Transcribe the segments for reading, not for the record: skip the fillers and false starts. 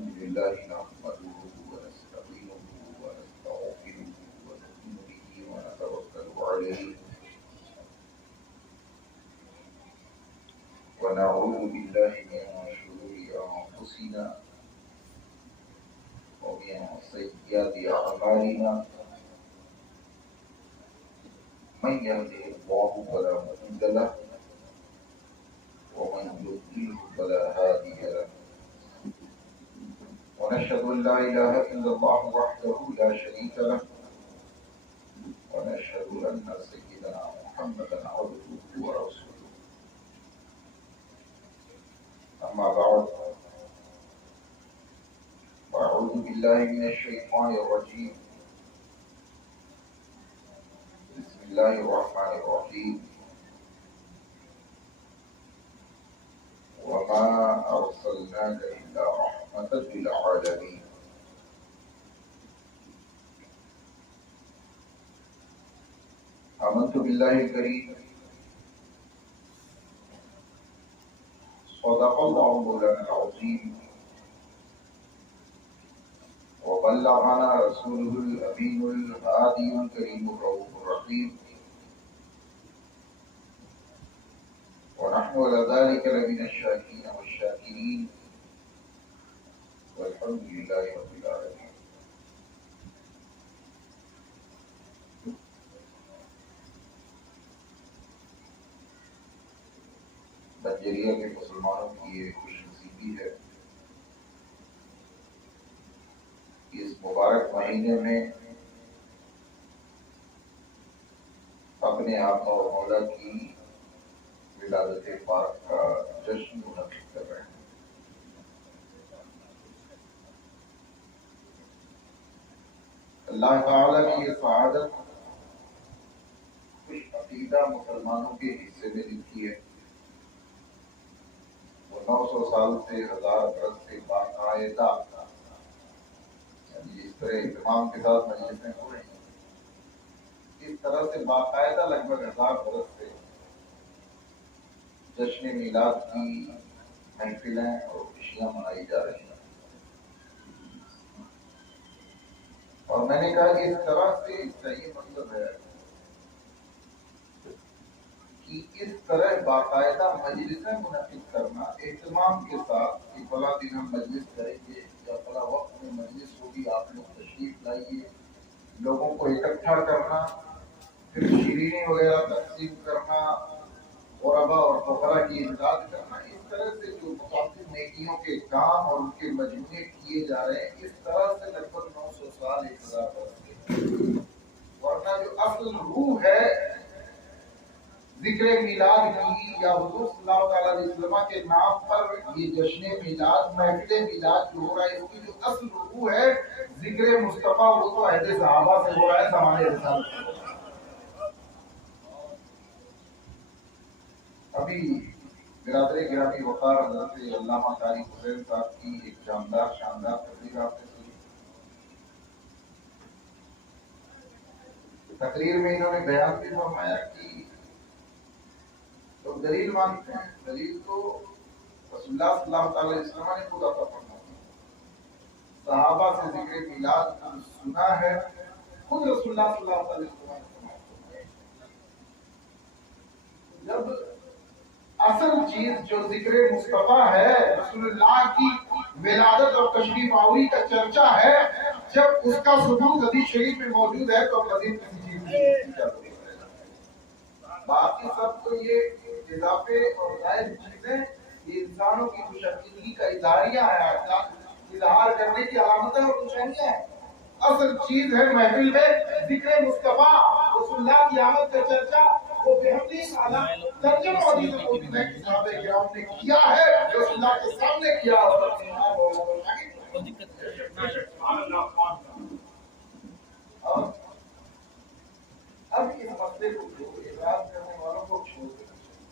الحمد لله نحمده ونستعينه ونستغفره ونؤمن به ونتوكل عليه ونعوذ بالله من شرور أنفسنا ومن سيئات أعمالنا من يهده الله فلا مضل له ومن يضلل فلا هادي له ونشهد أن لا إله إلا الله وحده لا شريك له ونشهد أن سيدنا محمدا عبده ورسوله أما بعد أعوذ بالله من الشيطان الرجيم بسم الله الرحمن الرحيم وما أرسلناك إلا رحمة للعالمين آمنت بالله الكريم صدق الله مولانا العظيم وبلغنا رسوله الأمين الهادي الكريم الرؤوف الرحيم ونحن على ذلك لمن الشاكرين والشاكرين والحمد لله رب العالمين. بنجریہ کے مسلمانوں کی یہ خوش نصیبی ہے کہ اس مبارک مہینے میں اپنے آقا و مولا کی ولادت پاک کا جشن منعقد کر رہے ہیں. اللہ تعالیٰ کی یہ سعادت خوش عقیدہ مسلمانوں کے حصے میں لکھی ہے. وہ 900 سال سے 1000 برس سے باقاعدہ یعنی اس طرح اہتمام کے ساتھ مجلسیں ہو رہی ہیں، اس طرح سے باقاعدہ لگ بھگ 1000 برس سے جشن میلاد کی محفلیں اور خوشیاں منائی جا رہی ہیں. اور میں نے کہا کہ اس طرح سے اس کا یہ مطلب ہے کہ اس طرح باقاعدہ مجلسیں منعقد کرنا اہتمام کے ساتھ کہ فلاں دن ہم مجلس کریں گے یا فلاں وقت میں مجلس ہوگی، آپ لوگ تشریف لائیے، لوگوں کو اکٹھا کرنا، پھر شیرینی وغیرہ تقسیم کرنا، غربا اور فقراء کی امداد کرنا، اس طرح سے جو متعدد نیکیوں کے کام اور ان کے مجموعے کیے جا رہے ہیں، اس طرح سے لگ بھگ 900 سال 1000 برس کے. ورنہ جو اصل روح ہے ذکر میلاد کی یا حضور صلی اللہ تعالیٰ علیہ وسلم کے نام پر یہ جشن میلاد محفل میلاد جو ہو رہا ہے، اس کی جو اصل روح ہے ذکر مصطفیٰ، وہ تو عہد صحابہ سے ہو رہا ہے، زمانے رسالت سے. ابھی برادر گرامی وقار حضرت علامہ قاری حسین صاحب کی ایک شاندار تقریر آپ نے سنی. تقریر میں انہوں نے بیان بھی فرمایا کہ لوگ دلیل مانگتے ہیں، دلیل تو رسول اللہ صلی اللہ تعالی علیہ وسلم نے خود عطا فرمائی. صحابہ سے ذکر میلاد سنا ہے، خود رسول اللہ صلی اللہ علیہ وسلم نے فرمایا. جب اصل چیز جو ذکر مصطفیٰ ہے، رسول اللہ کی ولادت اور تشریف آوری کا چرچا ہے، جب اس کا ثبوت حدیث شریف میں موجود ہے تو مزید کسی چیز کی ضرورت ہے. باقی سب تو یہ اضافے اور غیر چیزیں یہ انسانوں کی خوش عقیدگی کا اظہاریہ ہے، اظہار کرنے کی علامتیں اور نشانیاں ہیں. اصل چیز ہے محفل میں ذکر مصطفیٰ، رسول اللہ کی آمد کا چرچا. وہ بہترین اعلیٰ ترجمہ حدیث موجود ہے کہ صحابہ کرام نے کیا ہے، رسول اللہ کے سامنے کیا. اور اب اس مسئلے کو اعتراض کرنے والوں کو چھوڑ دینا چاہیے،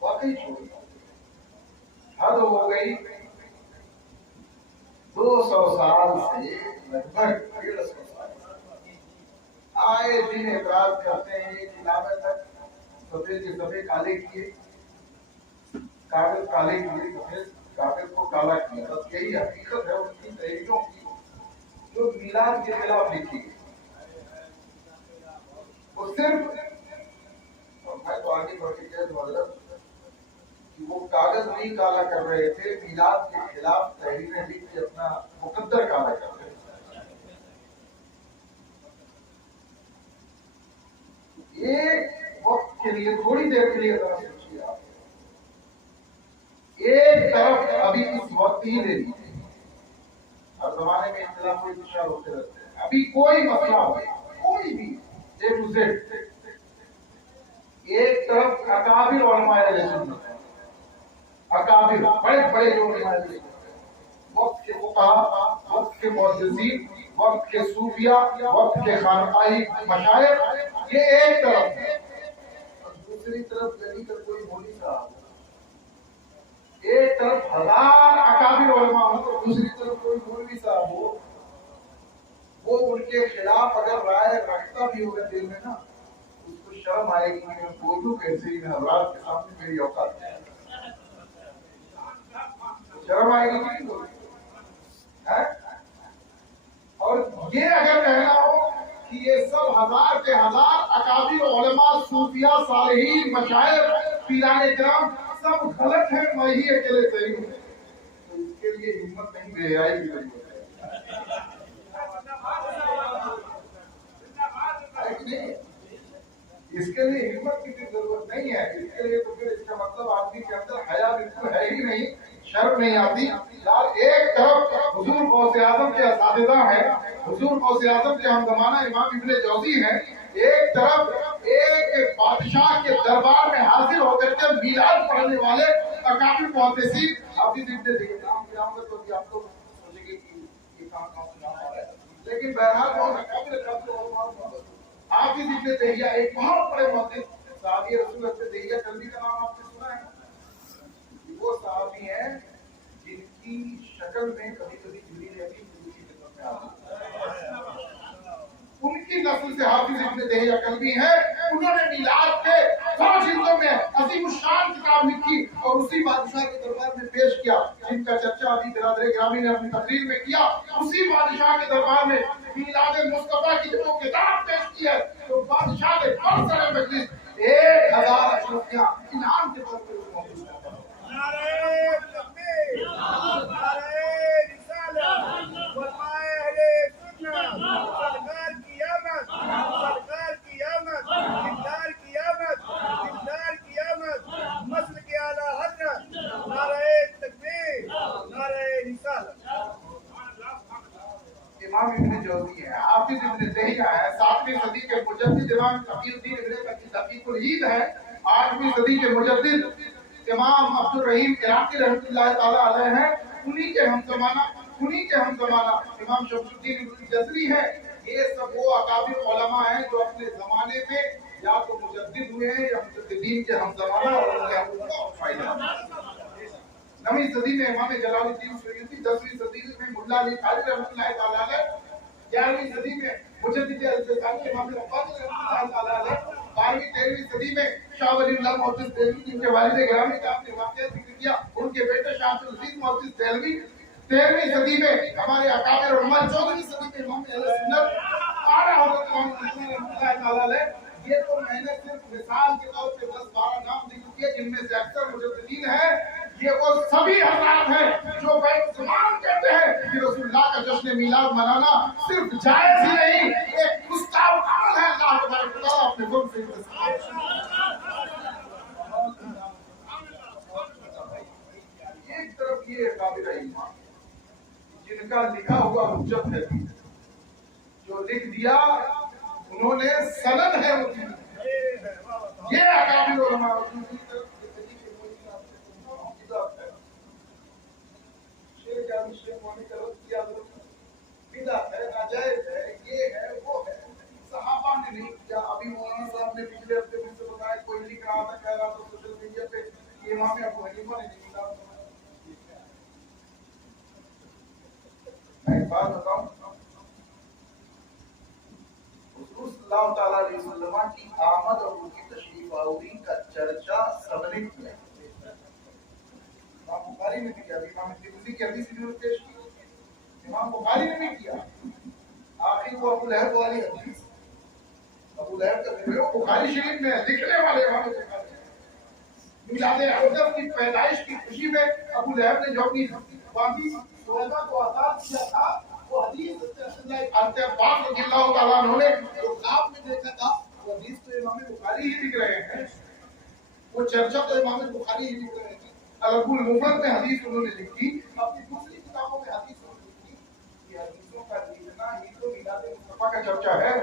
واقعی چھوڑ دینا چاہیے. حد ہو گئی. 200 سال سے لگ بھگ 150 سال آئے دن اعتراض کرتے ہیں. ایک علامہ تک سفید کے سفید کالے کیے، کاغذ کالے کیے، سفید कागज को काला किया। बस यही हकीकत है उनकी तहरीरों की जो मीलाद के खिलाफ लिखी गई। वो सिर्फ, और मैं तो आगे बढ़ के कह दूं हजरत कि वो कागज नहीं काला कर रहे थे, मीलाद के खिलाफ तहरीरें लिख के अपना मुकद्दर काला कर रहे थे। एक वक्त के लिए, थोड़ी देर के लिए जरा सोचिए आप, एक तरफ अभी इस वक्त ही ले लीजिए, हर जमाने में इख्तिलाफ कोई विचार होते रहते हैं, अभी कोई मसला हो, कोई भी ए टू जेड, एक तरफ अकाबिर उलमा अहले सुन्नत, अकाबिर बड़े बड़े जो उलमा अहले सुन्नत, वक्त के फुक़हा, वक्त के मुहद्दिसीन, वक्त के सूफिया, वक्त के खानकाही मशाइख, ये एक तरफ है। और दूसरी तरफ गली का कोई मौलवी साहब, एक तरफ हजार अकाबिर उलमा हो तो दूसरी तरफ कोई मौलवी साहब हो, वो उनके खिलाफ अगर राय रखता भी होगा दिल में ना, उसको शर्म आएगी कि मैं बोलूं कैसे इन हजरात के सामने, मेरी औकात है, शर्म आएगी कि नहीं बोलूं? और ये अगर कहना हो कि ये सब हजार के हजार अकाबिर उलमा, सूफिया, सालिहीन, मशाइख, पीराने किराम सब गलत है, मैं ही अकेले सही हूं, तो इसके लिए हिम्मत नहीं, बेहयाई की जरूरत है। इसके लिए हिम्मत की जरूरत नहीं है। इसके लिए तो फिर इसका मतलब आदमी के अंदर हया बिल्कुल है ही नहीं, शर्म नहीं आती। यार एक तरफ हुजूर गौसे आजम के असातिज़ा हैं, हुजूर गौसे आजम के हमज़माना इमाम इब्ने जौज़ी हैं, एक तरफ एक बादशाह के दरबार में हाजिर होकर के मीलाद पढ़ने वाले अकाबिर मुहद्दिसीन, हाफिज़ इब्ने ज़ैयाद की आमद होगी, आप लोग सोचेंगे कि ये काम नाम आ रहा है, लेकिन बहरहाल बहुत अकाबिर हाफिज़ इब्ने ज़ैयाद एक बहुत बड़े मुहद्दिस सहाबी रसूल इब्ने ज़ैयाद कल्बी का नाम आपने सुना है? वो सहाबी हैं जिनकी शक्ल में कभी कभी जिब्रील अमीन की खिदमत में आते, उनकी नस्ल से हाफिज़ इब्ने ज़ैयाद कल्बी हैं। उन्होंने मीलाद के 100 जिल्दों में अजीम शान किताब लिखी और उसी बादशाह के दरबार में पेश किया, जिनका चर्चा अभी बिरादर ग्रामी ने अपनी तकरीर में किया। उसी बादशाह के दरबार में मीलाद मुस्तफा की जो किताब पेश की है, तो बादशाह ने बरसर मजलिस 1000 अशरफियां इनाम के तौर पर उसको पेश किया। नारे तकबीर, नारे रिसालत, वल्लाह अहले सुन्नत, सरकार की आमद, सरकार की आमद, दिलदार की आमद, दिलदार की आमद, मस्ल के आला हजरत, नारे तकबीर, नारे रिसालत। इमाम इब्ने जौज़ी है, हाफिज़ इब्ने ज़ैयाद है, 7वीं सदी के मुजद्दिद इमाम तक़ीउद्दीन इब्ने तक़ीउल-ईद है, 8वीं सदी के मुजद्दिद इमाम अब्दुल रहीम इराकी रहमतुल्लाह ताला अलैह हैं, उन्हीं के हमज़माना इमाम शमसुद्दीन इब्न जज़री है। ये सब वो अकाबिर उलमा हैं जो अपने जमाने में या तो मुजद्दिद हुए हैं या मुजद्दिदीन के हमज़माना और उनके हमको फायदा। 9वीं सदी में इमाम जलालुद्दीन सुयूती, 10वीं सदी में मुल्ला अली कारी रहमतुल्लाह ताला अलैह, 11वीं सदी में मुजद्दिद अल-फ़सानी इमाम रब्बानी रहमतुल्लाह ताला अलैह, 12वीं 13वीं सदी में शाह वलीउल्लाह मुहद्दिस देलवी, जिनके वालिद गिरामी का आपने वाक़या जिक्र किया, उनके बेटे शाह अब्दुल अज़ीज़ मुहद्दिस देलवी, 13वीं सदी में हमारे अकाबिर उलमा, 14वीं सदी में इमाम अहले सुन्नत आला हज़रत इमाम रहमतुल्लाह ताला अलैह। ये तो मैंने सिर्फ मिसाल के तौर पे 10-12 नाम जिक्र किए, जिनमें से अक्सर मुजद्दिदीन हैं। ये वो सभी हज़रात हैं जो बेईमान कहते हैं कि रसूलुल्लाह का जश्न मीलाद मनाना सिर्फ जायज़ ही नहीं, एक मुस्ताहब अमल है। अल्लाह तबारक व तआला अपने गुण से एक तरफ ये काबिल ईमान जिनका लिखा हुआ हुज्जत है, जो लिख दिया उन्होंने सनद है, ये अकाबिर उलमा। नाजायज है, ये है वो है, सहाबा ने नहीं किया। अभी मौलाना साहब ने पिछले हफ्ते मुझसे बताया, कोई लिख रहा था, कह रहा था सोशल मीडिया पे कि इमाम अबू हनीफा ने नहीं लिखा। मैं एक बात बताऊं, हुज़ूर सल्लल्लाहु ताला अलैहि वसल्लम की आमद और उनकी तशरीफ आवरी का चर्चा सबने किया। امام بخاری نے بھی کیا، امام ترمذی کی حدیث انہوں نے پیش کی، امام بخاری نے بھی کیا. آخر وہ ابو لہب والی حدیث، ابو لہب کا پھر وہ بخاری شریف میں لکھنے والے امام بخاری میلاد حضرت کی پیدائش کی خوشی میں ابو لہب نے جو اپنی باقی سویدہ کو آزاد کیا تھا، وہ حدیث حضرت عباس رضی اللہ تعالیٰ عنہ نے جو خواب میں دیکھا تھا، وہ حدیث تو امام بخاری ہی لکھ رہے ہیں، وہ چرچا تو امام بخاری ہی لکھ رہے ہیں. الگ المفرد میں حدیث انہوں نے لکھی، اپنی دوسری کتابوں میں حدیث انہوں نے لکھی. یہ حدیثوں کا لکھنا ہی تو میلاد مصطفیٰ کا چرچا ہے.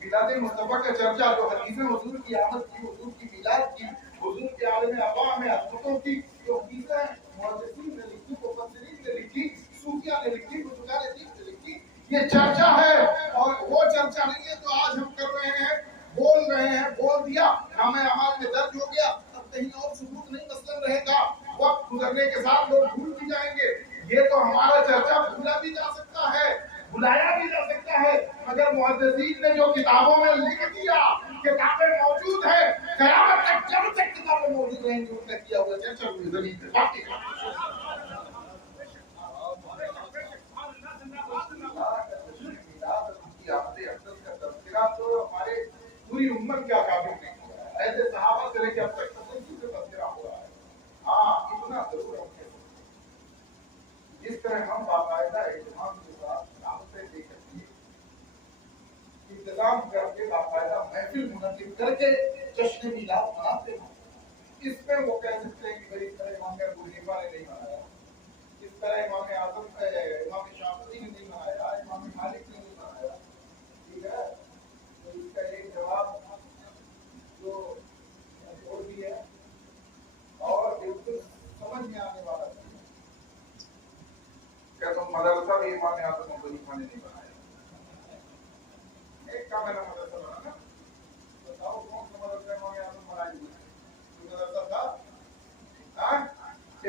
میلاد مصطفیٰ کا چرچا جو حدیثیں حضور کی آمد کی، حضور کی میلاد کی، حضور کے عالم افواہ میں عظمتوں کی جو حدیثیں محدثین نے لکھی، مفسرین نے لکھی، صوفیہ نے لکھی، بزرگان دین نے لکھی، یہ چرچا ہے. اور وہ چرچا نہیں ہے جو آج ہم کر رہے ہیں، بول رہے ہیں، بول دیا، نام اعمال میں درج ہو گیا، اب کہیں اور ثبوت نہیں مثلاً رہے گا، وقت گزرنے کے ساتھ لوگ بھول بھی جائیں گے. یہ تو ہمارا چرچا بھولا بھی جا سکتا ہے، بلایا بھی جا سکتا ہے، مگر محدثین نے جو کتابوں میں لکھ دیا، کتابیں موجود ہیں، قیامت تک جب تک کتابیں موجود رہیں گی ان کا کیا ہوا چرچا ہوئی زمین پہ باقی تو ہمارے پوری امت کا قابل نہیں ہوا ہے. ایسے صحابہ سے لے کے اب تک تسلسل سے تذکرہ ہو رہا ہے. ہاں اتنا ضرور ہم کہہ سکتے ہیں، جس طرح ہم باقاعدہ اہتمام کے ساتھ دعوتیں دے کر کے انتظام کر کے باقاعدہ محفل منعقد کر کے جشن میلاد مناتے ہیں، اس پہ وہ کہہ سکتے ہیں کہ بھائی اس طرح امام ابو حنیفہ نے نہیں منایا، اس طرح امام اعظم امام شافعی نے نہیں منایا، امام مالک نے نہیں منایا. ٹھیک ہے، تو اس کا ایک جواب جو اور بھی ہے اور بالکل سمجھ میں آنے والا ہے کہ تم مدرسہ بھی امام اعظم ابو حنیفہ نے نہیں بنایا. ایک کا میں نے مدرسہ بنانا، بتاؤ کون سا مدرسہ امام اعظم بنائی ہوئی ہے؟ کوئی مدرسہ تھا؟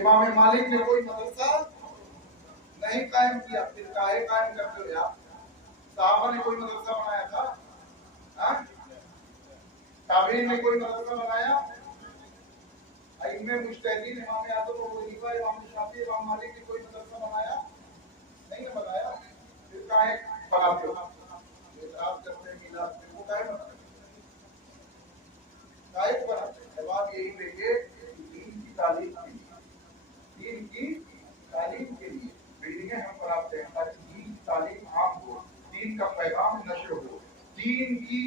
امام مالک نے کوئی مدرسہ نہیں قائم کیا، پھر کاہے قائم کرتے ہو یار؟ صحابہ نے کوئی مدرسہ بنایا تھا؟ تابعین نے کوئی مدرسہ بنایا؟ ائمہ مجتہدین امام اعظم ابو حنیفہ، امام شافعی، امام مالک نے کوئی مدرسہ بنایا؟ نہیں بنایا. پھر کاہے بناتے ہو؟ اعتراض کرتے ہیں میلاد پہ، وہ کاہے بناتے ہیں؟ کاہے بناتے ہیں؟ جواب یہی دیں گے کہ دین کی تعلیم کے لیے، دین کی تعلیم کے لیے بلڈنگیں ہم بناتے ہیں تاکہ دین کی تعلیم عام ہو، دین کا پیغام نشر ہو، دین کی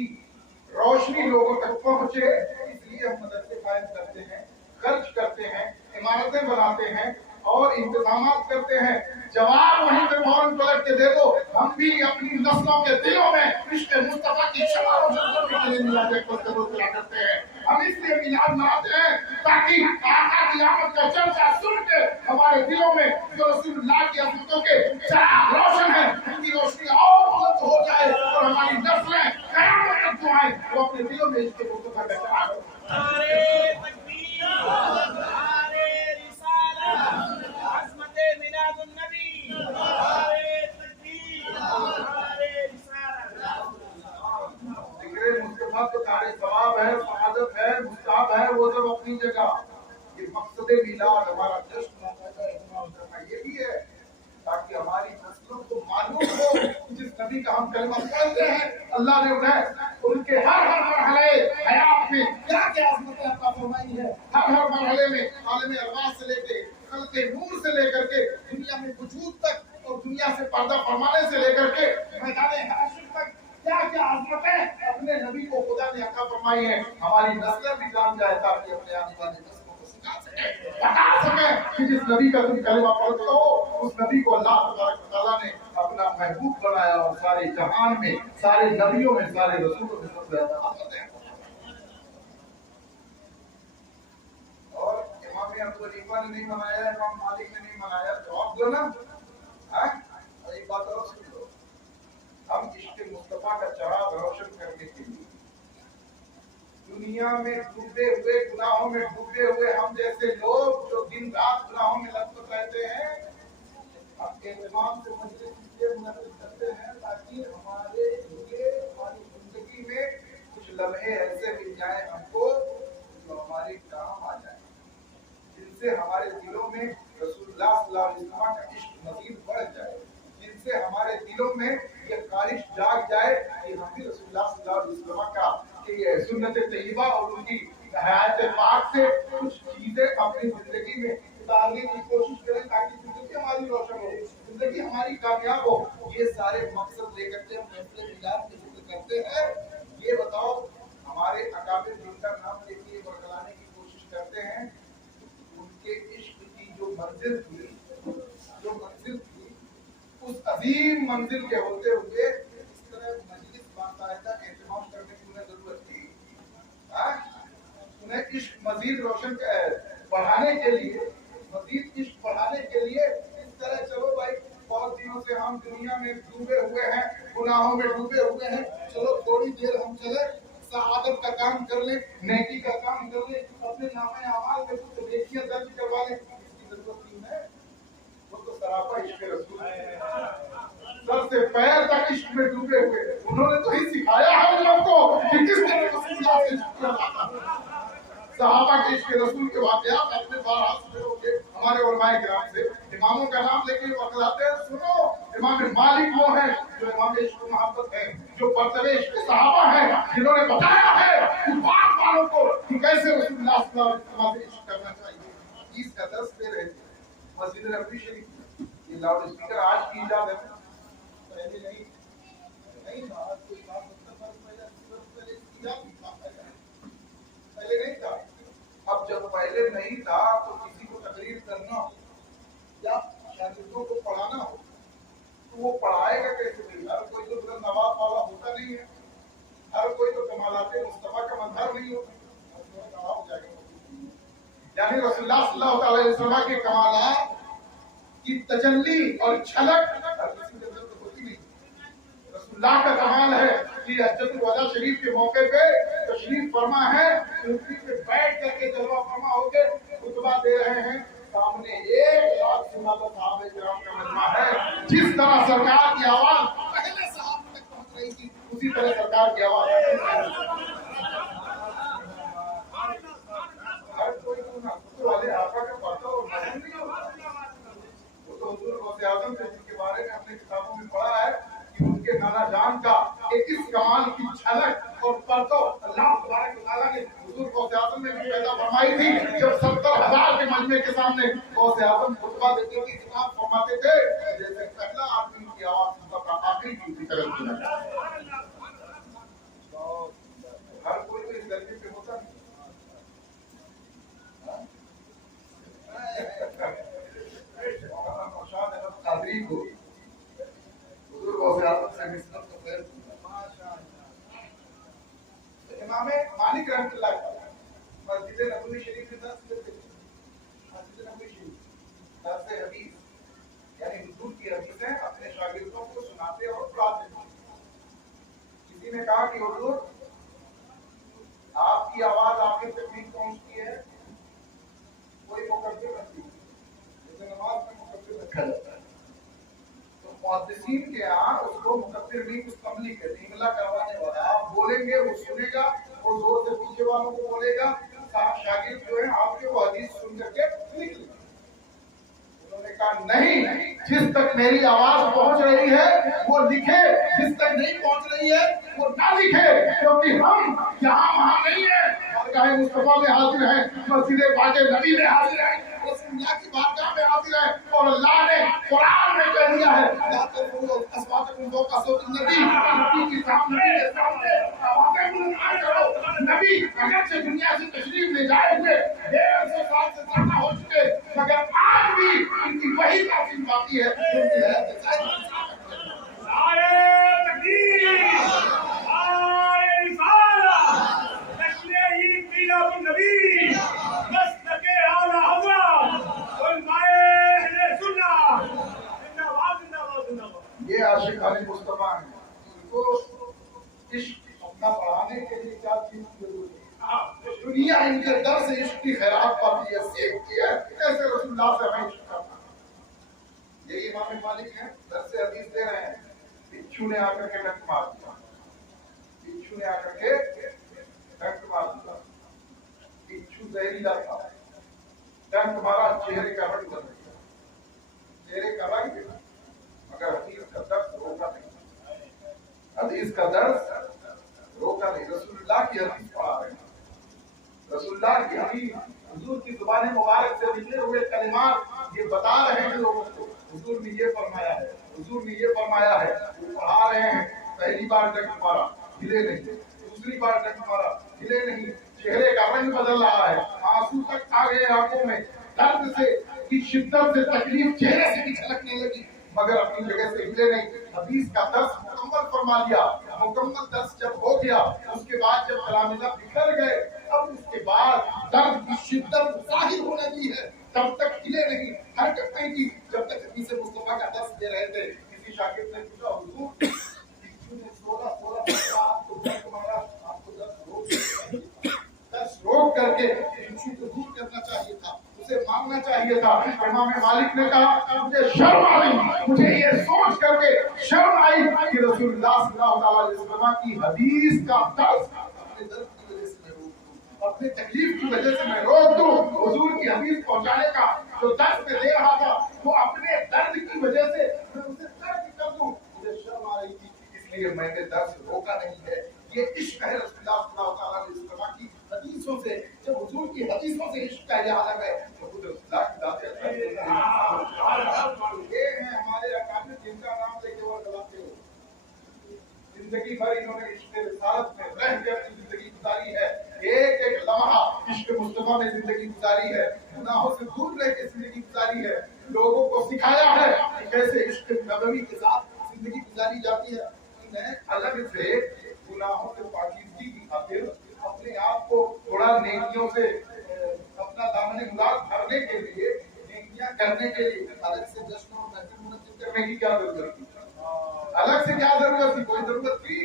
روشنی لوگوں تک پہنچے. اس لیے ہم مدرسے قائم کرتے ہیں، خرچ کرتے ہیں، عمارتیں بناتے ہیں اور انتظامات کرتے ہیں. جواب وہیں پہ فوراً پلٹ کے دے دو، ہم بھی اپنی نسلوں کے دلوں میں عشق مصطفیٰ کی شمع روشن کرنے کے لیے میلاد کو ضرور کیا کرتے ہیں. ہم اس لیے میلاد مناتے ہیں تاکہ آقا کی آمد کا چرچا سن کے ہمارے دلوں میں جو رسول اللہ کی عظمتوں کے چراغ روشن ہیں ان کی روشنی اور بلند ہو جائے اور ہماری نسلیں قیامت تک جو آئیں وہ اپنے دلوں میں اس کے مصطفیٰ کا چراغ ہو. نعرے تکبیر، نعرے رسالت، عظمت میلاد النبی، نعرے تکبیر، نعرے رسالت. ذکر مصطفیٰ تو نعرے ثواب ہے، سعادت ہے، مستحب ہے، وہ سب اپنی جگہ. یہ مقصد میلاد ہمارا جشن یہ بھی ہے تاکہ ہماری نسلوں کو معلوم ہو جس نبی کا ہم کلمہ پڑھتے ہیں اللہ نے انہیں ان کے ہر مرحلے حیات میں کیا کیا عظمتیں عطا فرمائی ہے. ہر مرحلے میں عالم ارواح سے لے کے خلق نور سے لے کر کے دنیا میں وجود تک اور دنیا سے پردہ فرمانے سے لے کر کے میدان حشر تک کیا کیا عظمتیں اپنے نبی کو خدا نے عطا فرمائی ہیں. ہماری نسلیں بھی جان جائے تاکہ اپنے آنے والی نسلوں کو سکھا سکے، بتا سکے کہ جس نبی کا تم کلمہ پڑھتے ہو اس نبی کو اللہ تبارک و تعالیٰ نے اپنا محبوب بنایا اور سارے جہان میں، سارے نبیوں میں، سارے رسولوں میں سب سے زیادہ عظمت ہے. اور امام ابو حنیفہ نے نہیں منایا، امام مالک نے نہیں منایا، جواب دو نا. ایک بات اور سن لو، ہم عشق مصطفیٰ کا چراغ روشن کرنے کے لیے دنیا میں ڈوبے ہوئے گناہوں میں ڈوبے ہوئے ہم جیسے لوگ جو دن رات گناہوں میں لطف رہتے ہیں، ہم اہتمام سے مجلس اس لیے منعقد کرتے ہیں تاکہ ہمارے لیے ہماری زندگی میں کچھ لمحے ایسے مل جائیں ہم کو جو ہمارے کام آ جائیں، جن سے ہمارے دلوں میں رسول اللہ صلی اللہ علیہ وسلم کا عشق مزید بڑھ جائے، جن سے ہمارے دلوں میں یہ خواہش جاگ جائے کہ ہم بھی رسول اللہ صلی اللہ علیہ وسلم کا کہ یہ سنت طیبہ اور ان کی حیات پاک سے کچھ چیزیں اپنی زندگی میں اتارنے کی کوشش کریں تاکہ زندگی ہماری روشن ہو، زندگی ہماری کامیاب ہو۔ یہ سارے مقصد لے کر کے ہم محفل میلاد کے ذکر کرتے ہیں۔ یہ بتاؤ ہمارے اکابر جن کا نام لے کے برگلانے کی کوشش کرتے ہیں، ان کے عشق کی جو منزل تھی اس عظیم منزل کے ہوتے ہوئے اس طرح مجلس باقاعدہ اہتمام کرنے کی انہیں ضرورت تھی؟ انہیں عشق مزید روشن بڑھانے کے لیے، مزید عشق بڑھانے کے لیے اس طرح چلو بھائی بہت دنوں سے ہم دنیا میں ڈوبے ہوئے ہیں، گناہوں میں ڈوبے ہوئے ہیں، چلو تھوڑی دیر ہم چلے سعادت کا کام کر لیں، نیکی کا کام کر لیں، اپنے نامہ اعمال میں کچھ نیکیاں درج کروا لیں۔ اس کی ضرورت کیوں ہے؟ وہ تو سراپا عشق رسول ہے، سر سے پیر تک عشق میں ڈوبے ہوئے۔ انہوں نے تو ہی سکھایا ہے ہم لوگ کو کہ کس طرح رسول اللہ سے عشق کیا جاتا ہے۔ صحابہ کے عشق رسول کے واقعات اپنے بارہا سنے ہوگے ہمارے علماء کرام سے، اماموں کا نام لے کے بتلاتے ہیں، سنو امام مالک وہ ہیں جو امام عشق و محبت ہے، جو مرتبہ عشق صحابہ ہیں، جنہوں نے بتایا ہے کفار والوں کو کہ کیسے رسول اللہ صلی اللہ علیہ وسلم سے عشق کرنا چاہیے۔ اس کا درس دے رہے تھے مسجد نبوی شریف۔ یہ لاؤڈ اسپیکر آج کی ایجاد ہے، پہلے نہیں تھا، آج کوئی 70 سال پہلے نہیں تھا۔ اب جب پہلے نہیں تھا تو کسی کو تقریر کرنا ہو یا شاگردوں کو پڑھانا ہو تو وہ پڑھائے گا کیسے؟ بھائی ہر کوئی تو بلند نواب والا ہوتا نہیں ہے، ہر کوئی تو کمالات مصطفیٰ کا مظہر نہیں ہوتا۔ یعنی رسول اللہ صلی اللہ علیہ وسلم کے کمالات کی تجلی اور جھلک کسی کے اندر تو ہوتی نہیں۔ رسول اللہ کا کمال ہے کہ حجۃ الوداع شریف کے موقع پہ تشریف فرما ہے، کرسی پہ بیٹھ کر کے جلوہ فرما ہو کے خطبہ دے رہے ہیں، سامنے 1,00,000 صحابہ کرام کا مجمع ہے۔ جس طرح سرکار کی آواز پہلے صحابہ تک پہنچ رہی تھی اسی طرح سرکار کی آواز ہر کوئی تو نہ والے آقا کا پتہ اور معلوم نہیں ہوتا۔ وہ تو حضور غوث اعظم کے جن کے بارے میں اپنے کتابوں میں پڑھا ہے کہ ان کے نانا جان کا ایک اس کمال کی جھلک اور پرتو اللہ تبارک و تعالیٰ نے حضور غوث اعظم میں بھی پیدا فرمائی تھی۔ جب 70,000 کے مجمع کے سامنے غوث اعظم خطبہ دیتے تھے، خطاب فرماتے تھے جیسے پہلا آدمی کی آواز سنتا تھا آخری کی طرف سنا۔ ہر کوئی تو اس درجے پہ ہوتا نہیں۔ قادری کو حضور غوث اعظم سے نسبت تو خیر امام مالک رحمۃ اللہ تعالی مسجد نبوی شریف میں درس دیتے تھے۔ مسجد نبوی شریف درس حدیث یعنی حضور کی حدیثیں اپنے شاگردوں کو سناتے اور پڑھاتے تھے۔ کسی نے کہا کہ حضور آپ کی آواز آپ کے تک نہیں پہنچتی ہے، کوئی مقدم رکھتی جیسے نماز میں مقدم رکھا جاتا ہے تو محدثین کے یہاں اس کو مقدر نہیں کچھ کملی کہتے ہیں، املا کروانے والا۔ آپ بولیں گے وہ سنے گا، وہ زور سے پیچھے والوں کو بولے گا، شاگرد جو ہے آپ کے وہ حدیث سن کر کے لکھ لیں۔ انہوں نے کہا نہیں، جس تک میری آواز پہنچ رہی ہے وہ لکھے، جس تک نہیں پہنچ رہی ہے وہ نہ لکھے، کیونکہ ہم یہاں وہاں نہیں ہیں، بارگاہ مصطفیٰ میں حاضر ہیں، مسجد پاک نبی میں حاضر ہیں، رسول اللہ کی بارگاہ میں حاضر ہیں، اور اللہ نے قرآن میں کہہ دیا ہے لا ترفعوا اصواتکم فوق صوت النبی، نبی کے سامنے آوازیں بلند نہ کرو۔ نبی اگرچہ دنیا سے تشریف لے جائے ہوئے 150 سال سے زیادہ ہو چکے، مگر آج بھی ان کی وہی تعظیم باقی ہے جو کہ ہے نعرہ تکبیر، نعرہ رسالہ، نشر میلاد النبی، مسلک اعلی حضرت، علماء اہل سنت، زندہ باد زندہ باد زندہ باد۔ یہ عاشقان مصطفیٰ ہیں، ان کو عشق اپنا بڑھانے کے لیے کیا چیز کی ضرورت ہے؟ دنیا ان کے در سے عشق کی خیرات پاتی ہے، سیکھتی ہے کیسے رسول اللہ سے ہمیں عشق کرنا۔ یہی امام مالک ہیں، درس حدیث دے رہے ہیں، بچھو نے آ کر کے ڈنک مار دیا، بچھو نے آ کر کے ڈنک مار دیا، بچھو زہریلا تھا، ڈنک مارا चेहरे का रंग बदल गया, चेहरे का रंग, मगर हदीस का दर्द रोका नहीं, हदीस का दर्द रोका नहीं। रसूलुल्लाह की हदीस पढ़ा रहे हैं, रसूलुल्लाह की हदीस, हुजूर की जुबान मुबारक से निकले हुए कलिमात ये बता रहे हैं लोगों को, हुजूर ने ये फरमाया है, हुजूर ने ये फरमाया है। वो पढ़ा रहे हैं, पहली बार डग मारा हिले नहीं, दूसरी बार डग मारा हिले नहीं, चेहरे का रंग बदल रहा है, आंसू तक आ गए आंखों में, दर्द से की शिद्दत से तकलीफ चेहरे से भी छलकने लगी, मगर अपनी जगह से हिले नहीं। हदीस का दर्स मुकम्मल फरमा लिया, मुकम्मल दर्स जब हो गया, उसके बाद जब कलामिल्लाह बिखर गए, अब उसके बाद दर्द की शिद्दत जाहिर होने लगी है, तब तक हिले नहीं, हरकत नहीं की, जब तक हदीस मुस्तफा का दर्स दे रहे थे। किसी शागिर्द ने पूछा, हुजूर 16 आपको दर्द मारा, आपको दर्स रोक करके इश्यू को दूर करना चाहिए था, उसे मांगना चाहिए था। इमाम मालिक ने कहा, मुझे शर्म आई, मुझे ये सोच करके शर्म आई कि रसूलुल्लाह सल्लल्लाहु अलैहि वसल्लम की हदीस का दर्स अपने दर्द की वजह से मैं रोक दूं, अपने तकलीफ की वजह से मैं रोक दूं। हुजूर की हदीस पहुंचाने का जो दर्स में दे रहा था, वो अपने दर्द की वजह से मैं उसे तर्क कर दूं, मुझे शर्म आ रही थी, इसलिए मैंने दर्स रोका नहीं है। ये इश्क है रसूलुल्लाह सल्लल्लाहु अलैहि वसल्लम की हदीसों से, जब हुजूर की हदीसों से इश्क का ये आलम है, तो खुद रसूलुल्लाह की जात है। ये हैं हमारे अकाबिर जिनका नाम लेके वो गलाते हो, जिंदगी भर इन्होंने इश्क रिसालत में रह के अपनी जिंदगी गुजारी है, एक एक लम्हा इश्क मुस्तफा में जिंदगी गुजारी है, गुनाहों से दूर रह के जिंदगी गुजारी है, लोगों को सिखाया है कि कैसे इश्क नबवी के साथ जिंदगी गुजारी जाती है। उन्हें अलग से गुनाहों से पाकीज़गी की खातिर अपने आप को थोड़ा नेकियों से अपना दामन मुराद भरने के लिए, नेकियां करने के लिए अलग से जश्न और महफिल मुनक्किद करने की क्या जरूरत थी? अलग से क्या जरूरत थी? कोई जरूरत थी?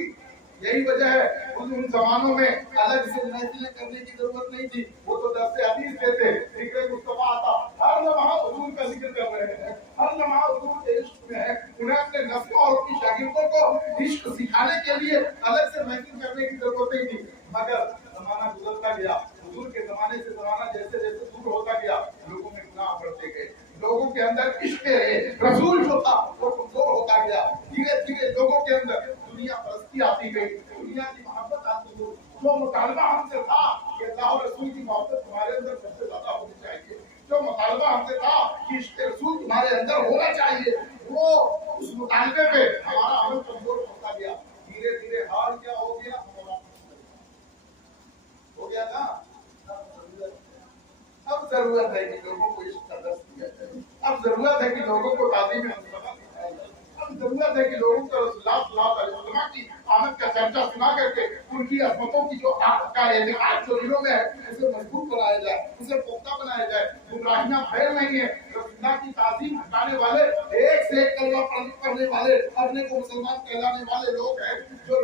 यही वजह है उन जमानों में अलग से महफिलें करने की जरूरत नहीं थी, वो तो दर्स हदीस देते, जिक्र मुस्तफा आता, हर लम्हा हुजूर का जिक्र कर रहे हैं, हर लम्हा हुजूर के इश्क में है। उन्हें अपने नस्लों और अपनी शागिर्दों को इश्क सिखाने के लिए अलग से महफिल करने की जरूरत नहीं थी, मगर जमाना गुजरता गया, हुजूर के जमाने से जमाना जैसे जैसे दूर होता गया, लोगों में गुनाह बढ़ते गए, लोगों के अंदर इश्क रसूल जो था वो कमजोर होता गया, धीरे धीरे लोगों के अंदर दुनिया परस्ती आती गई, दुनिया की मोहब्बत आती गई। जो मुतालबा हमसे था कि अल्लाह और रसूल की मोहब्बत तुम्हारे अंदर सबसे ज्यादा होनी चाहिए, जो मुतालबा हमसे था कि इश्क रसूल तुम्हारे अंदर होना चाहिए, वो उस मुतालबे पे हमारा अमल कमजोर होता गया। धीरे धीरे हाल क्या हो गया, हो गया ना। अब जरूरत है कि लोगों को इश्क का दर्स दिया जाए, अब जरूरत है कि लोगों को ताज़ीम मुस्तफा सिखाया जाए, अब जरूरत है कि लोगों को रसूलुल्लाह सल्लल्लाहु अलैहि वसल्लम की आमद का चर्चा सुना करके उनकी अज़मतों की जो आपका एतिकाद जो दिलों में है उसे मजबूत बनाया जाए, उसे पुख्ता बनाया जाए। गुमराहियां फैल नहीं है, रसूलुल्लाह की ताज़ीम हटाने वाले, एक से एक कलमा पढ़ने वाले, अपने को मुसलमान कहलाने वाले लोग हैं, जो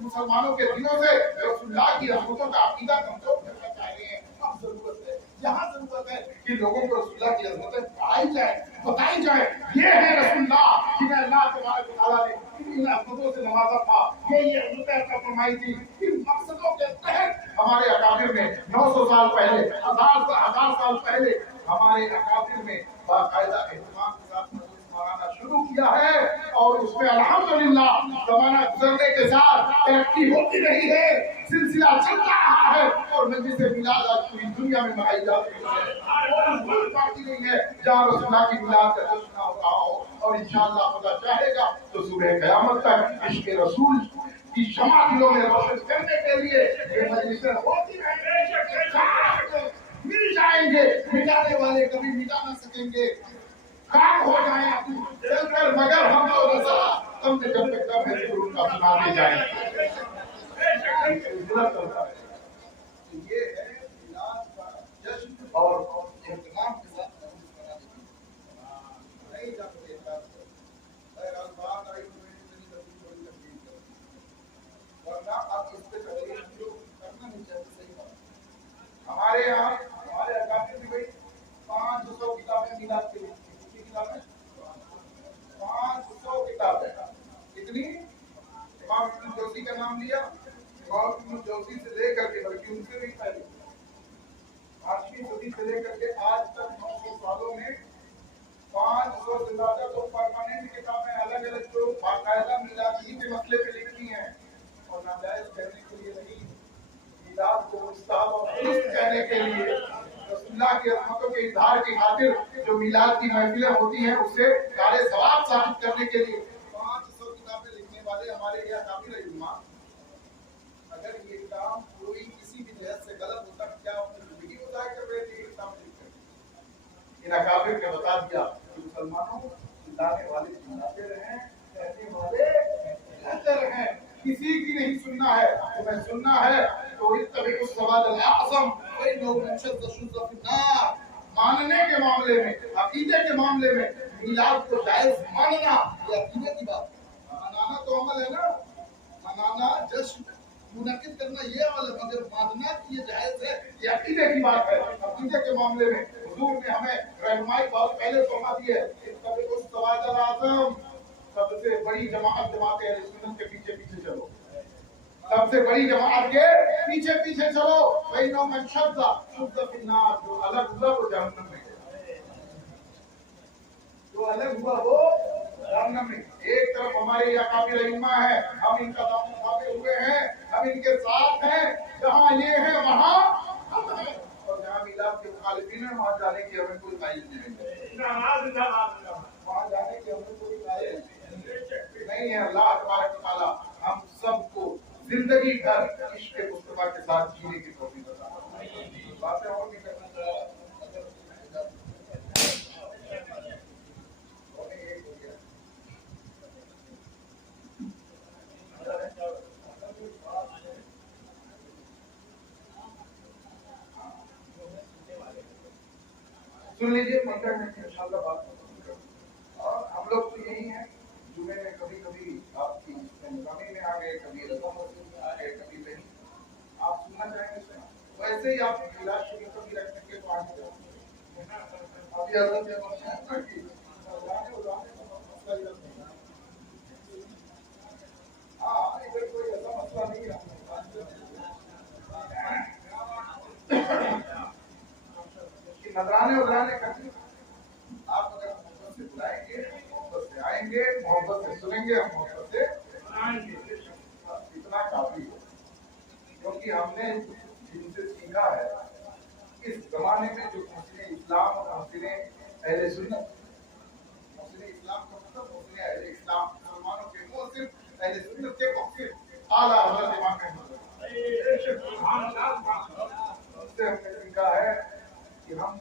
मुसलमानों के दिलों से रसूलुल्लाह की अज़मतों का अकीदा कमजोर करना चाह रहे हैं। अब जरूरत है, यहाँ जरूरत है कि लोगों को रसूलुल्लाह की अज़मतें पढ़ाई जाए, बताई जाए, ये है रसूलुल्लाह जिन्हें अल्लाह तबारक व तआला ने इन अज़मतों से नवाजा था, ये अज़मतें अता फरमाई थी। इन मकसदों के तहत हमारे अकाबिर में 900 साल पहले, 1000 साल पहले हमारे अकाबिर में बाकायदा एहतमाम के साथ मौलाना शुरू किया है, और उसमें अल्हम्दुलिल्लाह जमाना गुजरने के साथ तरक्की होती रही है, सिलसिला चलता रहा है, और मजलिस मिलाद आज पूरी दुनिया में मनाई जाती है। कोई बाकी नहीं है जहाँ रसूलुल्लाह की मिलाद का जश्न हो रहा हो, और इंशाअल्लाह खुदा चाहेगा तो सुबह क़यामत तक इश्क रसूल की शमा दिलों में रोशन करने के लिए ये मजलिसें होती रहेंगी, मिल जाएंगे, मिटाने वाले कभी मिटा ना सकेंगे, काम हो जाए चलकर, मगर हम तो रसा तुमने जब तक दम है जरूर उनका सुनाते जाएंगे। ये है मिलाद का जश्न और एहतमाम के साथ नहीं जा सकता, बात आई वरना आप इस पे करना नहीं चाहते। सही बात हमारे यहाँ हमारे अकादमी में भाई 500 किताबें मिलाद के लिए, 500 किताबें, इतनी इमाम इब्न जौज़ी का नाम लिया, इमाम इब्न जौज़ी से लेकर के बल्कि उनसे भी पहले 8वीं सदी से लेकर के आज तक 900 सालों में 500 से ज्यादा तो परमानेंट किताबें अलग अलग जो बाकायदा मिलादी के मसले पे लिखी हैं, और नाजायज कहने के लिए नहीं, मिलाद को मुस्तहब और दुरुस्त कहने के लिए, रसूलुल्लाह की रहमतों के इजहार की खातिर जो मिलाद की महफिलें होती हैं उसे सारे सवाब साबित करने के लिए 500 किताबें लिखने वाले हमारे यहाँ काफिर इल्मा, अगर ये काम कोई किसी भी जहत से गलत होता क्या अपनी जिंदगी गुजार कर रहे थे, किताब लिखकर इन अकाबिर ने बता दिया कि मुसलमानों चिल्लाने वाले चिल्लाते रहे, कहने वाले कहते रहे, किसी की नहीं सुनना है, तुम्हें सुनना है तो इत्तबिउ सवाद अल-आज़म वही लोग मनशद शुद्ध फिन्नार, मानने के मामले में, अकीदे के मामले में मिलाद को जायज मानना ये अकीदे की बात है। मनाना तो अमल है ना, मनाना जश्न मुनक्किद करना ये अमल है, मगर मानना कि ये जायज है ये अकीदे की बात है। अकीदे के मामले में हुजूर ने हमें रहनुमाई बहुत पहले फरमा दी है, इत्तबिउ सवाद अल-आज़म, सबसे बड़ी जमात जमात अहले सुन्नत के पीछे पीछे चलो, सबसे बड़ी जमात के पीछे पीछे चलो, वही नो मन शद्दा शुद्ध फिन्नार, जो अलग हुआ वो जहन्नम में गया, जो अलग हुआ वो जहन्नम में। एक तरफ हमारे यहाँ काफिर इल्मा है, हम इनका दामन उठाते हुए हैं, हम इनके साथ हैं, जहाँ ये है वहाँ हम हैं, और जहाँ मिलाद के मुखालिफिन है वहाँ जाने की हमें कोई कायल नहीं है, वहाँ जाने की हमें कोई कायल नहीं है। अल्लाह तबारक व तआला हम सबको जिंदगी भर इश्क मुस्तफा के साथ जीने की तौफीक अता फरमाए। बातें और भी करना चाहा, सुन लीजिए 15 मिनट इंशाल्लाह बात करेंगे। और हम लोग तो यही हैं, जुमे में कभी कभी आपकी निजामी में आ गए, कभी रज़ा मस्जिद में आ गए, कभी कहीं आप सुनना चाहेंगे सुना, वैसे ही आप मिलाद शरीफ को भी रखने के तो आगे जाओ अभी हज़रत ने बताया कि उड़ाने उड़ाने का मसला ही नहीं है। हाँ, इधर कोई ऐसा मसला नहीं है, नजराने उजराने करते आप अगर मोहब्बत से बुलाएंगे, मोहब्बत से आएंगे, मोहब्बत से सुनेंगे, मोहब्बत से आएंगे, इतना काफी है। क्योंकि हमने जिनसे सीखा है इस जमाने में जो मुस्लिम इस्लाम और मुस्लिम अहले सुन्नत, मुस्लिम इस्लाम का मतलब मुस्लिम अहले इस्लाम, मुसलमानों के वो सिर्फ अहले सुन्नत के मुख्य आला हज़रत इमाम अहमद उससे हमने सीखा है कि हम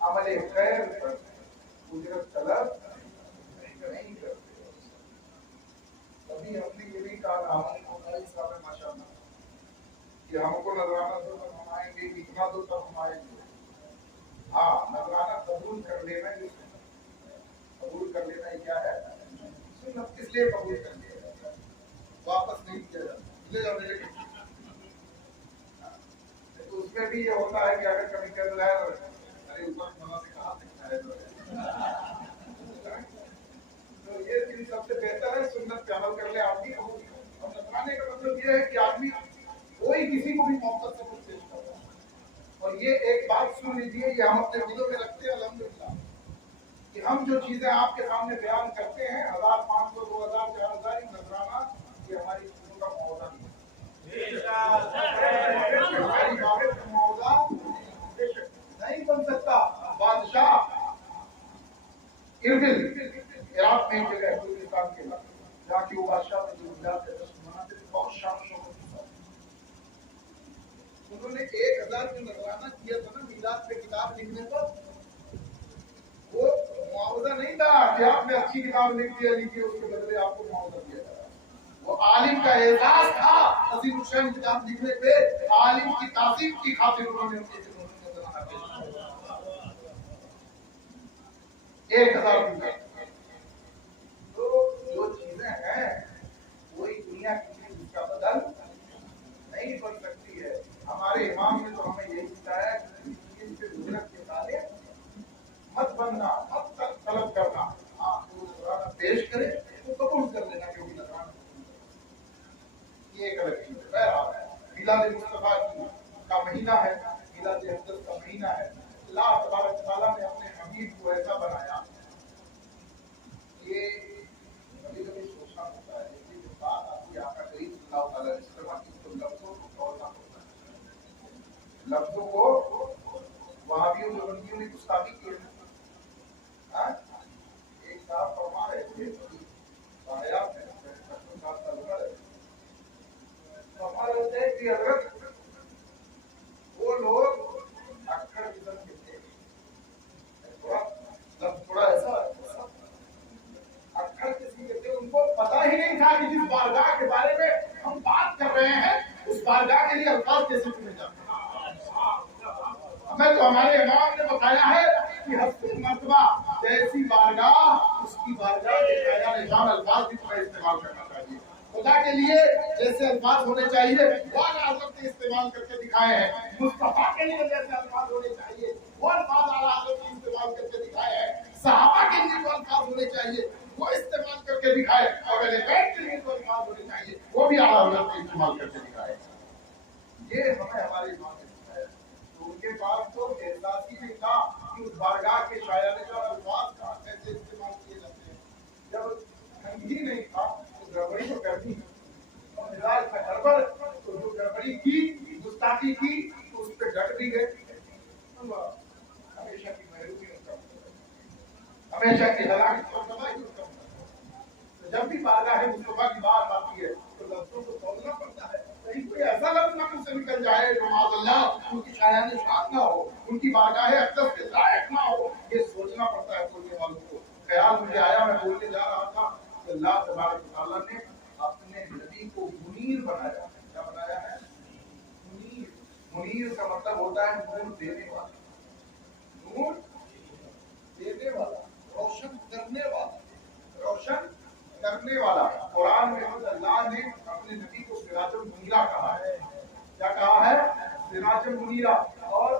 अमले खैर पर उजरत तलब नहीं करते। कभी हमने ये भी कहा माशाअल्लाह कि हमको नजराना दो तब हम आएंगे, कितना दो तब हम आएंगे। हाँ, नजराना कबूल कर लेना, ये कबूल कर लेना ये क्या है, सुन्नत, इसलिए कबूल कर लिया जाता है, वापस नहीं किया जाता, ले जाओ ले। तो उसमें भी ये होता है कि अगर कभी कह रहा है अरे ऊपर मना से कहा सकता है, तो ये चीज सबसे बेहतर है, सुन्नत पे अमल कर ले आदमी होगी। और नजराने का मतलब ये है कि आदमी कोई किसी को भी मोहब्बत से कुछ पेश कर रहा है। और ये एक बात सुन लीजिए, ये हम अपने दिलों में रखते हैं अल्हम्दुलिल्लाह, कि हम जो चीजें आपके सामने बयान करते हैं 1000, 500, 2000, 4000 नजराना, ये हमारी चीजों का मौका नहीं नहीं बन सकता। बादशाह इरबिल इराक में एक जगह है हिंदुस्तान के अंदर, जहाँ की वो बादशाह ने जो मिलाद का जश्न मनाते थे बहुत शान शौकत के साथ। उन्होंने 1000 जो नजराना किया था ना मिलाद पे किताब लिखने पर, वो मुआवजा नहीं था कि आपने अच्छी किताब लिख दिया, लिखी उसके बदले आपको मुआवजा दिया जाए। वो आलिम का एहसास था, अजीम हुसैन किताब लिखने पे आलिम की तासीब की खातिर उन्होंने उनके नजराना पेश किया 1000। तो जो चीजें हैं वही दुनिया की उसका बदल नहीं बन सकती है। हमारे इमाम ने तो हमें यही सिखाया है कि इनसे उजरत के ताले मत बनना, मत तलब करना। हाँ, तो नजराना पेश करे तो कबूल कर लेना, क्योंकि नजराना ये एक अलग चीज है। बहरहाल मिलाद मुस्तफा का महीना है, मिलाद अहमद का महीना है। अल्लाह तबारक व तआला ने अपने ترتیب کو ایسا بنایا کہ کبھی کبھی سوچنا ہوتا ہے کہ جو بات آپ کی آقا کریم صلی اللہ علیہ وسلم کی تو لفظوں کو توڑنا ہوتا ہے، لفظوں کو وہابیوں دیوبندیوں نے گستاخی کی ہے۔ ایک صاحب فرما رہے تھے واقعات میں فرما رہے تھے کہ حضرت وہ لوگ اکڑ قسم کے تھے، تھوڑا ایسا اکڑ قسم کے تھے، ان کو پتا ہی نہیں تھا کہ جس بارگاہ کے بارے میں ہم بات کر رہے ہیں اس بارگاہ کے لیے الفاظ کیسے چنے جاتے ہیں۔ ہمیں تو ہمارے امام نے بتایا ہے کہ حسب مرتبہ جیسی بارگاہ اس کی بارگاہ کے شایان نشان الفاظ بھی تمہیں استعمال کرنا چاہیے۔ خدا کے لیے جیسے الفاظ ہونے چاہیے وہ اعلیٰ حضرت نے استعمال کر کے دکھائے ہیں، مصطفیٰ کے لیے جیسے الفاظ ہونے چاہیے وہ الفاظ اعلیٰ حضرت نے استعمال کر کے دکھائے ہیں، صحابہ کے لیے جو الفاظ ہونے چاہیے وہ استعمال کر کے دکھائے، اور اہل بیت کے لیے جو الفاظ ہونے چاہیے وہ بھی اعلیٰ حضرت نے استعمال کر کے دکھائے۔ یہ ہمیں ہمارے امام نے سکھایا، تو ان کے پاس تو احساس ہی نہیں تھا کہ اس بارگاہ کے شایان نشان الفاظ کا کیسے استعمال کیے جاتے ہیں۔ جب ہی نہیں تھا تو گڑبڑی تو کرنی ہے، اور مزاج میں گڑبڑ تو جو گڑبڑی کی گستاخی کی تو اس پہ ڈٹ بھی گئے۔ ہمیشہ کی محرومی اس کا ہمیشہ کی ہلاکت اور تباہی اس کا تو جب بھی بارگاہ ہے مصطفیٰ کی بات آتی ہے تو لفظوں کو توڑنا پڑتا ہے، کہیں کوئی ایسا لفظ نہ سے نکل جائے جو معاذ اللہ ان کی شایان نشان نہ ہو، ان کی بارگاہ اقدس کے لائق نہ ہو، یہ سوچنا پڑتا ہے بولنے والوں کو۔ خیال مجھے آیا، میں بولنے جا رہا تھا کہ اللہ تبارک و تعالیٰ نے اپنے نبی کو منیر بنایا ہے۔ کیا بنایا ہے؟ منیر۔ منیر کا مطلب ہوتا ہے نور دینے والا، نور دینے والا، روشن کرنے والا، روشن کرنے والا۔ قرآن میں خود اللہ نے اپنے نبی کو سراج المنیرہ کہا ہے۔ کیا کہا ہے؟ سراج المنیرہ۔ اور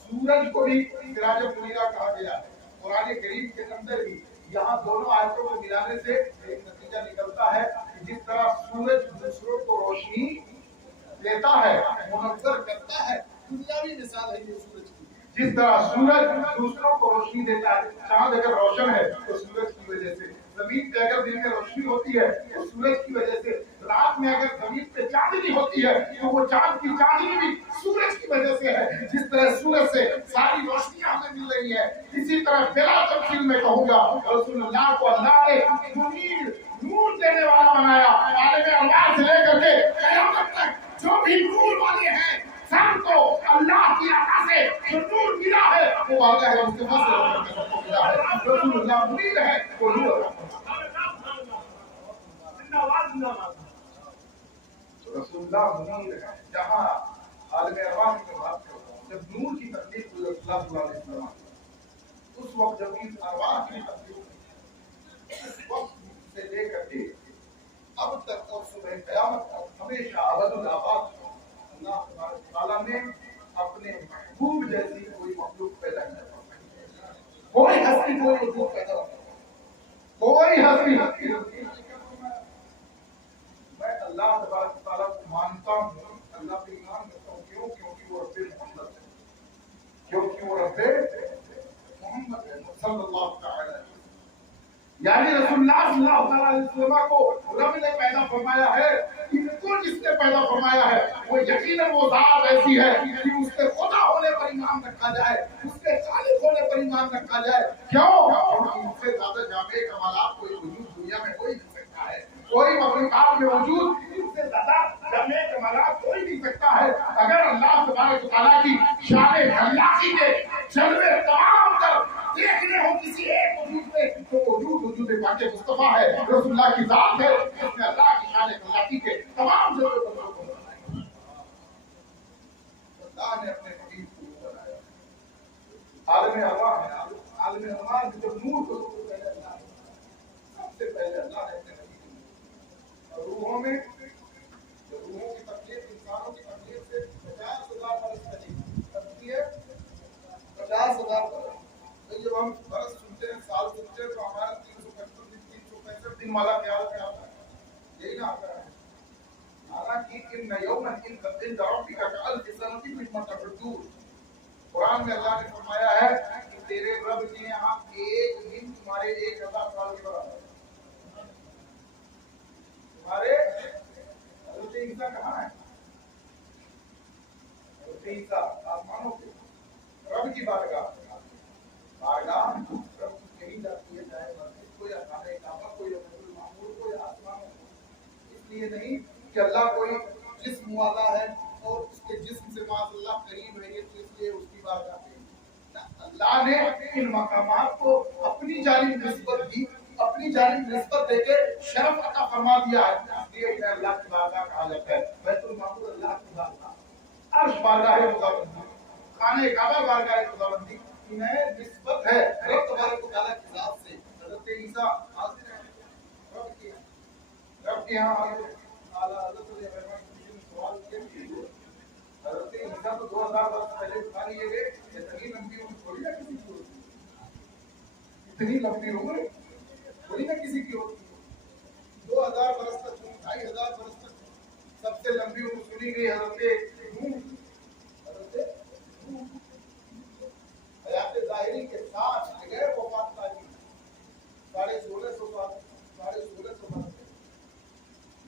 سورج کو بھی سراج المنیرہ کہا گیا ہے۔ قرآن کریم کے اندر بھی یہاں دونوں آیتوں کو ملانے سے ایک نتیجہ نکلتا ہے کہ جس طرح سورج دوسروں کو روشنی دیتا ہے، منور کرتا ہے، دنیاوی مثال ہے یہ سورج کی۔ جس طرح سورج دوسروں کو روشنی دیتا ہے، چاند اگر روشن ہے تو سورج کی وجہ سے، زمین پہ اگر دن میں روشنی ہوتی ہے تو سورج کی وجہ سے، رات میں اگر زمین پہ چاندنی ہوتی ہے تو وہ چاند کی چاندنی بھی سورج کی وجہ سے ہے۔ جس طرح سورج سے ساری روشنیاں ہمیں مل رہی ہے، اسی طرح بلا تفصیل میں کہوں گا رسول اللہ کو اللہ نے منیر، نور دینے والا بنایا۔ عالم ارواح سے لے کر کے قیامت تک جو بھی نور والے ہیں سب کو اللہ کی عطا سے جو نور ملا ہے وہ واضح ہے، مصطفیٰ سے ملا ہے۔ رسول اللہ منیر ہے، وہ نور ہے۔ رسول اللہ منیر ہے۔ جہاں عالم ارواح کی بات کرتا ہوں، جب نور کی تکلیف ہوئی رسول اللہ صلی اللہ علیہ وسلم اس وقت جب اس ارواح کی تکلیف اس وقت سے لے کر کے اب تک اور صبح قیامت تک ہمیشہ ابد الآباد اللہ تبارک تعالیٰ نے اپنے محبوب جیسی کوئی مخلوق پیدا نہیں فرمائی، کوئی ہستی کوئی وجود پیدا نہیں، کوئی ہستی۔ میں اللہ تبارک تعالیٰ کو مانتا ہوں، اللہ پہ ایمان کرتا ہوں، کیوں؟ کیونکہ وہ رب محمد ہے، کیونکہ وہ رب محمد ہے صلی اللہ تعالی علیہ وسلم۔ یعنی رسول اللہ صلی اللہ علیہ وسلم کو رب نے پیدا فرمایا ہے، ان کو جس نے پیدا فرمایا ہے وہ یقیناً وہ ذات ایسی ہے کہ اس کے خدا ہونے پر ایمان رکھا جائے، اس کے خالق ہونے پر ایمان رکھا جائے۔ کیوں؟ کیونکہ ان سے زیادہ جامع کمالات کوئی وجود دنیا میں کوئی نہیں سکتا ہے، کوئی مخلوقات میں وجود ان سے زیادہ جامع کمالات کوئی نہیں سکتا ہے۔ اگر اللہ تبارک و تعالیٰ کی شان خلاقی کے جلوے تمام تر دیکھنے ہو کسی ایک وجود میں تو وجود پاک مصطفیٰ ہے، رسول اللہ کی ذات ہے جس نے اللہ کی شان خلاقی کے تمام جلوے کو بنایا۔ اللہ نے اپنے حبیب کو بنایا، عالم ارواح ہے، عالم ارواح جب نور کو پہلے اللہ نے سب سے پہلے اللہ نے اپنے حبیب اور روحوں میں روحوں کی تکلیف انسانوں کی تکلیف سے 50,000 برس پہلے کرتی ہے، 50,000 برس۔ جب ہم برس سنتے ہیں، سال سنتے ہیں تو ہمارا 365 دن والا خیال میں آتا ہے، یہی نہ آتا ہے۔ حالانکہ ان یوما عند ربک کألف سنۃ مما تعدون، قرآن میں اللہ نے فرمایا ہے کہ تیرے رب रब के यहाँ एक दिन तुम्हारे 1000 साल के बराबर है। तुम्हारे हज़रत ईसा कहाँ है? हज़रत ईसा आसमानों पे रब की बारगाह रब कहीं जाती है, चाहे मस्जिद को या खाने काबा को या बैतुल मामूर को या आसमानों को। इसलिए नहीं कि अल्लाह कोई जिस्म वाला है और उसके जिस्म से माशाअल्लाह करीब है, तो इसलिए उसकी बारगाह पे अल्लाह ने इन मकामात को अपनी जानिब निस्बत दी, अपनी जानिब निस्बत देके शरफ अता फरमा दिया है। इसलिए इन्हें अल्लाह की बारगाह कहा जाता है। बैतुल मामूर अल्लाह की बारगाह, अर्श बारगाह खुदाबंदी, खाने काबा बारगाह खुदाबंदी, इन्हें निस्बत है रब तबारक व तआला की जात से। हज़रत ईसा हाजिर है रब के यहाँ हाजिर। आला हज़रत ने सवाल किया, हज़रत ईसा तो 2000 वर्ष पहले उठा लिए गए, इतनी लंबी उम्र थोड़ी ना किसी की होती, इतनी लंबी उम्र थोड़ी ना किसी की होती। 2000 वर्ष तक, 2500 वर्ष तक सबसे लंबी उम्र सुनी गई हज़रत नूह। हयात ज़ाहिरी के साथ बगैर वफात पाई 1650 साल, 1650 साल।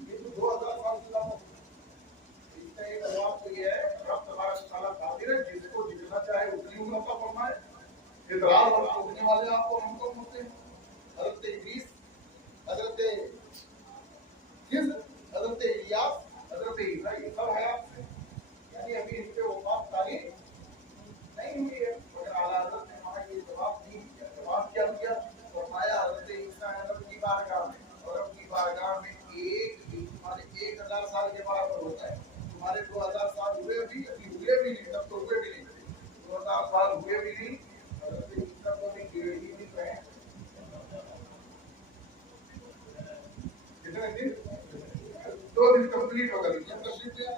ये तो 2000 साल से ज्यादा। इसका एक जवाब तो ये है, रब तबारक व तआला कादिर है, जिसको जितना चाहे उतनी उम्र अता फरमाए। इतराज और रोकने वाले आपको हमको होते हैं। हज़रत इदरीस, हज़रत खिज़्र, हज़रत इलियास, हज़रत ईसा, ये सब हयात से, यानी अभी इनके वफात तारीख नहीं हुई है। मगर आला हज़रत ने वहाँ ये जवाब दी, जवाब क्या दिया? फरमाया हज़रत ईसा है रब की बारगाह में, और रब की बारगाह में एक दिन तुम्हारे 1000 साल के बराबर होता है। तुम्हारे 2000 साल हुए भी, अभी हुए भी नहीं, तब तो हुए भी नहीं, 2000 साल हुए भी नहीं। हज़रत ईसा को भी 1.5 दिन रहे। कितने दिन? 2 दिन कंप्लीट हो गए। तशरीफ लिया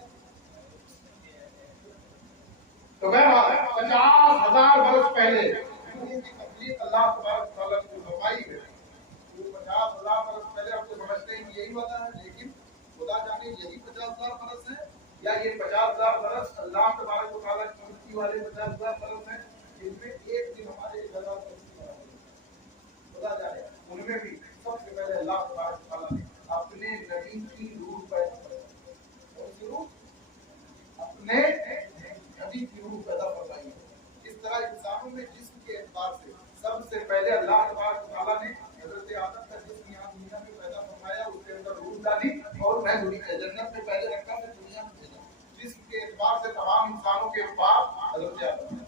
तो बहरहाल 50,000 वर्ष पहले की तकलीफ अल्लाह तबारक व तआला ने फरमाई है। वो 50,000 वर्ष पहले हम तो समझते हैं कि यही वाला है, लेकिन खुदा जाने यही 50,000 वर्ष है या ये 50,000 वर्ष अल्लाह तबारक व तआला की मुक्ति वाले 50,000 वर्ष हैं, जिनमें एक दिन हमारे 1000 वर्ष की बराबर है। खुदा जाने उनमें भी सबसे पहले अल्लाह तबारक व तआला ने अपने नबी की रूह पैदा की। और रूह अपने नबी की रूह पैदा फरमाई है। इस तरह इंसानों में जिस्म के एतबार से सबसे पहले अल्लाह तबारक व तआला ने हज़रत आदम का जिस्म यहाँ दुनिया में पैदा फरमाया, उसके अंदर रूह डाली और मैं दुनिया जन्नत में पहले रखा, मैं दुनिया में भेजा। जिस्म के एतबार से तमाम इंसानों के बाप हज़रत आदम है।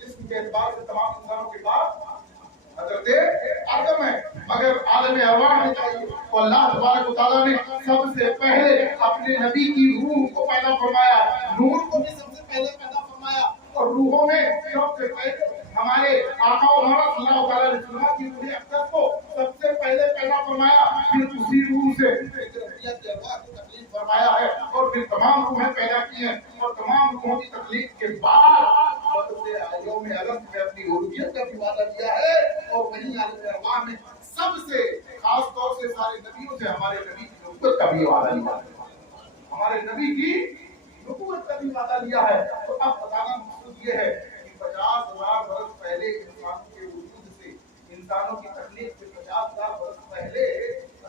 जिस्म के एतबार से तमाम इंसानों के बाप हज़रत आदम है। मगर आलम अरवाह में चाहिए तो अल्लाह तबारक व तआला ने सबसे पहले अपने नबी की रूह को पैदा फरमाया, नूर को भी सबसे पहले पैदा फरमाया, और रूहों में सबसे पहले हमारे आका और हमारा सल्लल्लाहु अलैहि वसल्लम की रूह अक़दस को सबसे पहले पैदा फरमाया। फिर उसी रूह से रबिया की अरवाह की तकलीफ फरमाया है, और फिर तमाम रूहें पैदा की हैं, और तमाम रूहों की तकलीफ के बाद आलियों में अलग में अपनी उलूहियत का भी वादा किया है। और वहीं आलिम अरवाह में सबसे खास तौर से सारे नबियों से हमारे नबी की नबूवत का भी वादा लिया है, हमारे नबी की नबूवत का भी वादा लिया है। तो अब बताना मकसद ये है कि 50,000 वर्ष पहले इंसानों के वजूद से, इंसानों की तकलीफ से 50,000 वर्ष पहले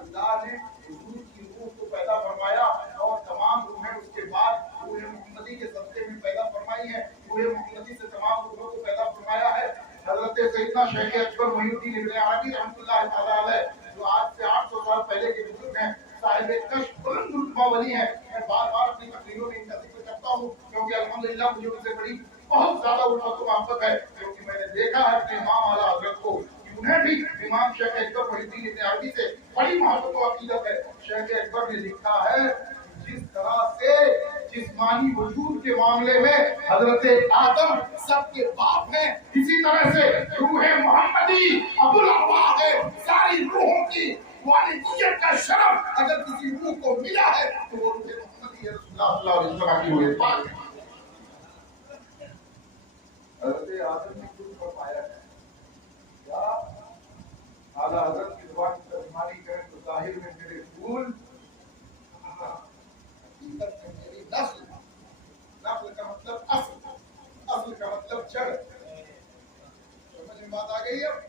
अल्लाह ने हुजूर की रूह को पैदा फरमाया, और तमाम रूहें उसके बाद रूह मुहम्मदी के सदक़े में पैदा फरमाई है। रूह मुहम्मदी से तमाम रूहों को पैदा फरमाया है। हज़रत सैयदना शेख अकबर मुहीउद्दीन इब्न अरबी रहमतुल्लाह तआला अलैह, जो आज से 800 साल पहले के बुजुर्ग हैं, साहिब कश्फ बुलंद रुतबा वली हैं। मैं बार-बार अपनी तकरीरों में इनका जिक्र करता हूँ, क्योंकि अल्हम्दुलिल्लाह मुझे उनसे बड़ी बहुत ज्यादा उल्फत व मोहब्बत है, क्योंकि मैंने देखा है अपने इमाम आला हज़रत को कि उन्हें भी इमाम शेख अकबर मुहीउद्दीन इब्न अरबी से बड़ी मोहब्बत व अक़ीदत है। शेख अकबर ने लिखा है, जिस तरह से जिस्मानी वजूद के मामले में हजरत आदम सबके बाप हैं, इसी तरह से रूह मोहम्मदी अबुल अरवाह है। सारी रूहों की वालिदियत का शरफ अगर किसी रूह को मिला है तो वो रूह मोहम्मदी है, रसूलुल्लाह सल्लल्लाहु अलैहि वसल्लम की रूह पाक है। हजरत आदम ने कुछ फरमाया है, क्या आला हजरत की ज़ुबान की तर्जुमानी करें तो ज़ाहिर में मेरे फूल, हकीकत में मेरी नस्ल, नस्ल का मतलब असल, असल का मतलब जड़, गई है।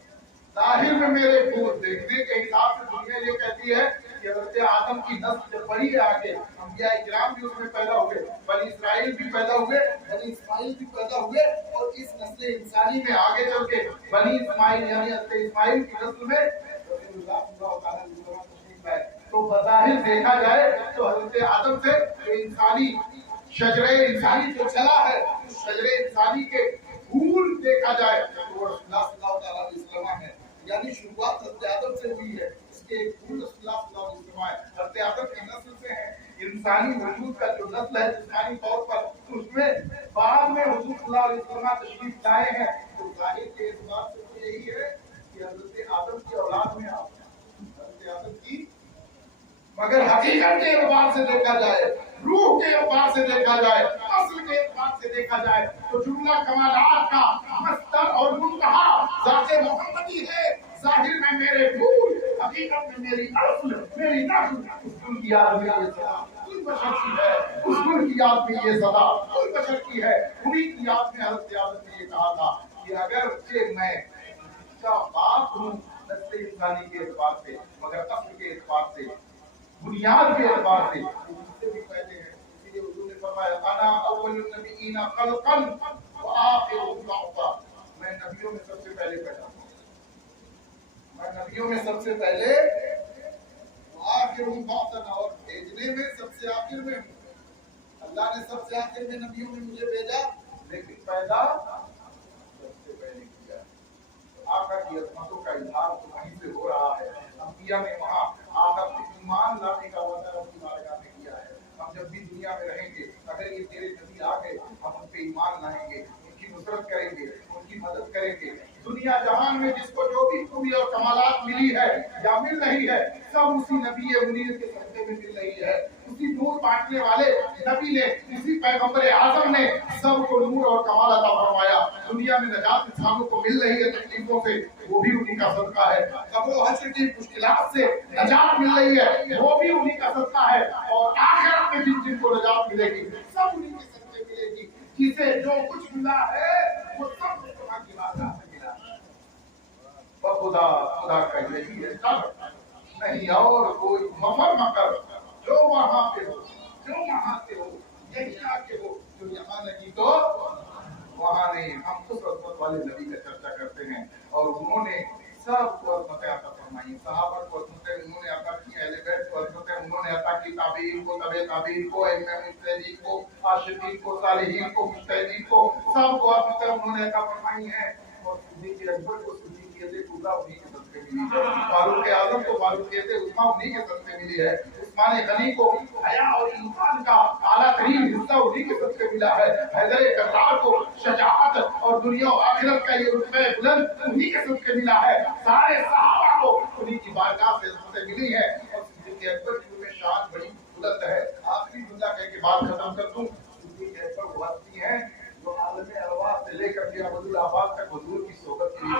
जाहिर में मेरे फूल देखने के हिसाब से दुनिया ये कहती है कि हज़रत आदम की नस्ल जब बढ़ी है आगे, अंबिया इकराम भी उसमें पैदा हुए, बनी इस्राइल भी पैदा हुए, बनी इस्माइल भी पैदा हुए, और इस नस्ल इंसानी में आगे चल के बनी इस्माइल यानी हज़रत इस्माइल की नस्ल में रसूलुल्लाह सल्लल्लाहु अलैहि वसल्लम तशरीफ लाए। तो बज़ाहिर देखा जाए तो हज़रत आदम से जो इंसानी शजरे इंसानी जो चला है, उस शजरे इंसानी के फूल देखा जाए तो वो रसूलुल्लाह सल्लल्लाहु अलैहि वसल्लम है, यानी शुरुआत हज़रत आदम से हुई है। इसके एक फूल रसूलुल्लाह सल्लल्लाहु अलैहि वसल्लम है, हज़रत आदम की नस्ल से है। इंसानी वजूद का जो नस्ल है जिस्मानी तौर पर, उसमें बाद में हुजूर सल्लल्लाहु अलैहि वसल्लम तशरीफ लाए हैं। तो जाहिर के एतबार से तो यही है कि हज़रत आदम की औलाद में आप हज़रत आदम की, मगर हकीकत के एतबार से देखा जाए, रूह के एतबार से देखा जाए, असल के एतबार से देखा जाए तो जुमला कमालात का मस्तर और मुंतहा ज़ाते मोहम्मदी है। जाहिर में मेरे फूल, हकीकत में मेरी असल, मेरी नस्ल, उस की याद में ये सदा कुल बशर की है, उस कुल की याद में ये सदा कुल बशर की है। उन्हीं की याद में हज़रत आदम ने ये कहा था कि अगर से मैं इसका बाप हूँ नस्ल इंसानी के एतबार से, मगर असल के एतबार से, बुनियाद के एतबार से उससे भी पहले है। इसलिए हुजूर ने फरमाया अना अव्वलुन नबिय्यीना खल्क़न व आखिरुहुम बअसा, मैं नबियों में सबसे पहले पैदा हुआ, मैं नबियों में सबसे पहले, आखिरुहुम बअसा, और भेजने में सबसे आखिर में हूँ। अल्लाह ने सबसे आखिर में नबियों में मुझे भेजा, लेकिन पैदा सबसे पहले किया। आका की अज़मतों का इज़हार तो वहीं से हो रहा है। अंबिया ने वहाँ आका पे ईमान लाने का वादा अपनी बारगाह में किया है। हम जब भी दुनिया में रहेंगे, अगर ये तेरे नबी आ गए, हम उन पे ईमान लाएंगे, उनकी नुसरत करेंगे, उनकी मदद करेंगे। दुनिया जहान में जिसको जो भी खूबी और कमालात मिली है या मिल रही है, सब उसी नबी मुनीर के सदक़े में मिल रही है। उसी नूर बांटने वाले नबी ने, उसी पैगंबर आज़म ने सबको नूर और कमाल अता फरमाया। दुनिया में नजात इंसानों को मिल रही है तकलीफों से, वो भी उन्हीं का सदका है। कब्र और हश्र की मुश्किलात से नजात मिल रही है, वो भी उन्हीं का सदका है। और आखिरत में जिनको नजात मिलेगी, सब उन्हीं के सदके मिलेगी। जिसे जो कुछ मिला है वो सब मुस्तफा की बारगाह से मिला है। खुदा खुदा का यही है, सब नहीं और कोई मफर मकर, जो वहाँ पे हो, जो वहाँ से हो, यही आके हो, जो यहाँ नहीं तो वहाँ नहीं। हम तो अज़मत वाले नबी का चर्चा करते हैं, और उन्होंने सबको अज़मतें अता फरमाई। सहाबा को अज़मतें उन्होंने अता की, अहले बैत को अज़मतें उन्होंने अता की, ताबीईन को, तबे ताबीईन को, इमाम मुज्तहिदीन को, आशिकीन को, सालिहीन को, मुज्तहिदीन को, सबको अज़मतें उन्होंने अता फरमाई हैं। और सिद्दीक़ अकबर को सिद्दीक़ियत कुबरा उन्हीं के सदक़े मिली है। फारूक आज़म को फारूकियत उज़्मा उन्हीं के सदक़े मिली है। उस्मान गनी को हया और ईमान का आला तरीन हिस्सा उन्हीं के सदक़े मिला है। हैदर कर्रार को शजाअत और दुनिया और आखिरत का ये रुतबे बुलंद उन्हीं के सदक़े मिला है। सारे सहाबा को उन्हीं की बारगाह से इज़्ज़तें मिली है। और सिद्दीक़ अकबर की उनमें शान बड़ी बुलंद है। आखिरी जुमला कह के बात खत्म कर दूं। सिद्दीक़ अकबर वो हस्ती हैं जो आलमे अरवाह से लेकर के अबदुल आबाद तक हुजूर की सोहबत के लिए,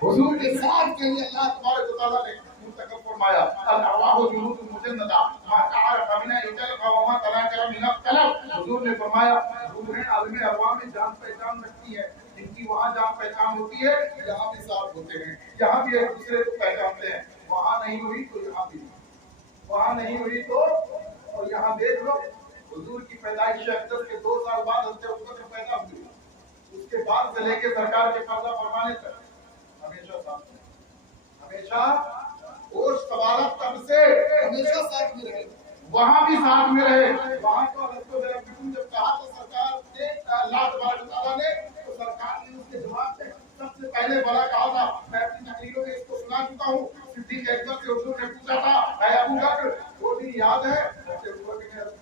हुजूर के साथ के लिए अल्लाह तबारक व तआला ने मुंतखब फरमाया। अल अरवाहु जुनूदुन मुजन्नदा मा ताअरफ़ मिना इतलफ़ व मा तनाकरा मिन तलब। हुजूर ने फरमाया रूहें आलमे अरवाह में जान पहचान रखती है। जिनकी वहाँ जान पहचान होती है, यहाँ भी साथ होते हैं, यहाँ भी एक दूसरे को पहचानते हैं। वहाँ नहीं हुई तो यहाँ भी, वहाँ नहीं हुई तो और यहाँ देख लो। हुजूर की पैदाइश अक़दस के 2 साल बाद हज़रत अबूबकर पैदा हुए। उसके बाद से लेके सरकार के कब्ज़ा फरमाने तक हमेशा साथ में, हमेशा होश सवालत तब से हमेशा साथ में रहे। वहाँ भी साथ में रहे। वहाँ तो जब कहा तो सरकार ने, अल्लाह तबारक व तआला ने, तो सरकार ने उसके जवाब में सबसे पहले बड़ा कहा था। मैं अपनी तकरीरों में इसको सुना चुका हूँ। सिद्दीक़ अकबर से हुजूर ने पूछा था, ऐ अबू बकर वो दिन याद है?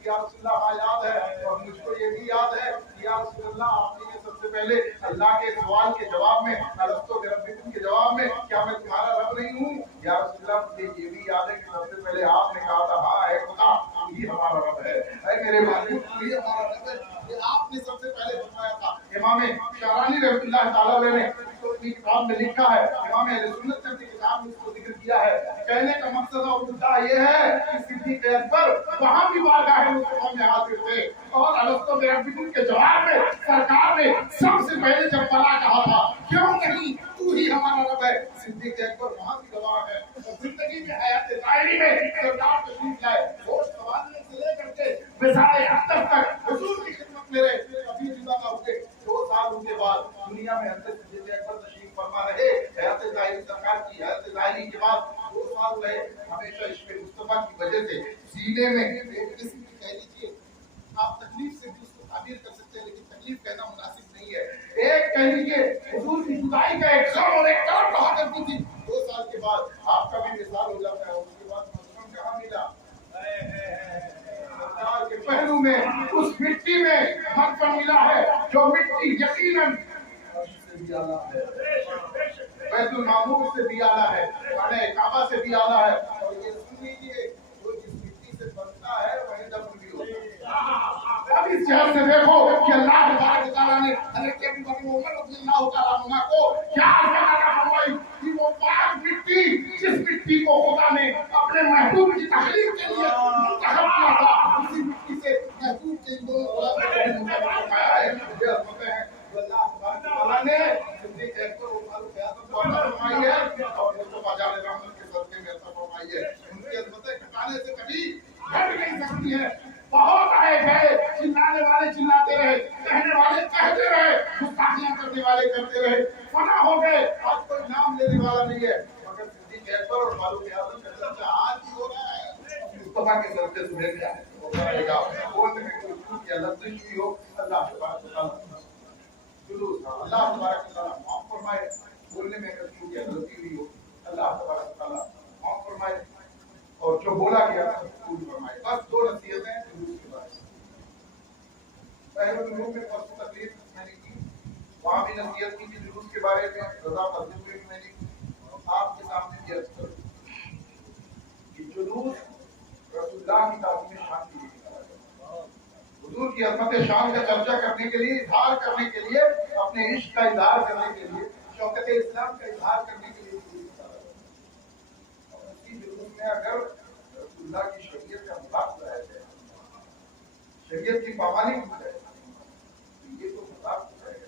या रसूलल्लाह हाँ याद है, और मुझको ये भी याद है या रसूलल्लाह आपने सबसे पहले अल्लाह के सवाल के जवाब में, अलस्तु बिरब्बिकुम के जवाब में, क्या मैं तुम्हारा रब नहीं हूँ? या रसूलल्लाह मुझे ये भी याद है कि सबसे पहले आपने कहा था हाँ है खुदा, यही हमारा रब है। ऐ मेरे भाई, यही हमारा रब है, ये आपने सबसे पहले बताया था। इमाम शरानी रहमतुल्लाह तआला अलैह ने तो अपनी किताब में लिखा है, इमाम अहले सुन्नत ने अपनी किताब में इसको जिक्र किया है। कहने का मकसद और मुद्दा ये है कि सिद्दीक़ अकबर वहाँ भी बारगाह मुस्तफा में हाजिर थे, और अलस्तु बिरब्बिकुम के जवाब में सरकार ने सबसे पहले जब बला कहा था, क्यों صدیق اکبر وہاں بھی گواہ ہے. زندگی میں حیات ظاہری میں سرکار تشریف لائے، گوشت سنبھالنے سے لے کر کے وصال اقدس تک حضور کی خدمت میں رہے، کبھی جدا نہ ہوئے. 2 سال ان کے بعد دنیا میں حضرت صدیق اکبر تشریف فرما رہے. حیات ظاہری سرکار کی حیات ظاہری کے بعد 2 سال رہے. ہمیشہ عشق مصطفیٰ کی وجہ سے سینے میں ایک قسم کی کہہ لیجیے، آپ تکلیف سے بھی اس کو تعبیر کر سکتے ہیں لیکن تکلیف کہنا مناسب نہیں ہے. ایک کہہ لیجیے حضور کی جدائی کا ایک غم اور ایک ڈر کہا کرتی تھی. 2 سال کے بعد آپ کا بھی وصال ہو جاتا ہے. اس کے بعد مظلوم کہاں ملا؟ سرکار کے پہلو میں اس مٹی میں مقبر ملا ہے جو مٹی یقیناً سے بھی اعلیٰ ہے، بیت المعمور سے بھی اعلیٰ ہے، خانہ کعبہ سے بھی اعلیٰ ہے. اور یہ سن لیجیے جو جس مٹی سے بنتا ہے وہیں دفن بھی ہوتا ہے. اب اس جہاں سے دیکھو کہ اللہ تبارک و تعالیٰ نے حضرت ابو بکر عمر رضی اللہ تعالیٰ عنہ کو کیا عطا فرمائی کہ وہ پاک مٹی، جس مٹی کو خدا نے اپنے محبوب کی تخلیق کے لیے منتخب کیا تھا، اسی مٹی سے محبوب کے دو فرمایا ہے. یہ عظمتیں ہیں جو اللہ تبارک و تعالیٰ نے صدیق اکبر و فاروق اعظم کو عطا فرمائی ہے اور مصطفیٰ جان رحمت کے صدقے میں عطا فرمائی ہے. ان کی عظمتیں گھٹانے سے کبھی گھٹ نہیں سکتی ہیں. بہت آئے گئے، چلانے والے چلاتے رہے، کہنے والے کہتے رہے، گستاخیاں کرنے والے کرتے رہے، فنا ہو گئے. آج کوئی نام لینے والا نہیں ہے مگر صدیق اکبر اور فاروق اعظم کا چرچا آج بھی ہو رہا ہے. مصطفیٰ کے صدقے سنے گا رہے گا. بولنے میں کوئی چوٹ یا لفظ بھی ہو، اللہ تبارک و تعالیٰ جلوس، اللہ تبارک و تعالیٰ معاف فرمائے. بولنے میں اگر چوٹ یا غلطی بھی ہو، اللہ تبارک و تعالیٰ معاف فرمائے اور جو بولا گیا قبول فرمائے. بس 2 نصیحتیں جلوس کے بارے میں. پہلے گروپ میں پرسوں تقریر میں نے کی، وہاں بھی نصیحت کی تھی جلوس کے بارے میں. رضا مسجد میں میں نے آپ کے سامنے بھی عرض کروں کہ جلوس رسول اللہ کی تعظیم شان کے لیے نکالا جاتا ہے. حضور کی عظمت شان کا چرچا کرنے کے لیے، اظہار کرنے کے لیے، اپنے عشق کا اظہار کرنے کے لیے، شوکت اسلام کا اظہار کرنے کے لیے جلوس نکالا جاتا ہے. اور اسی جلوس میں اگر رسول اللہ کی شریعت کا مذاق اڑایا جائے، شریعت کی پابندی کی جائے، تو یہ تو مذاق اڑایا جائے.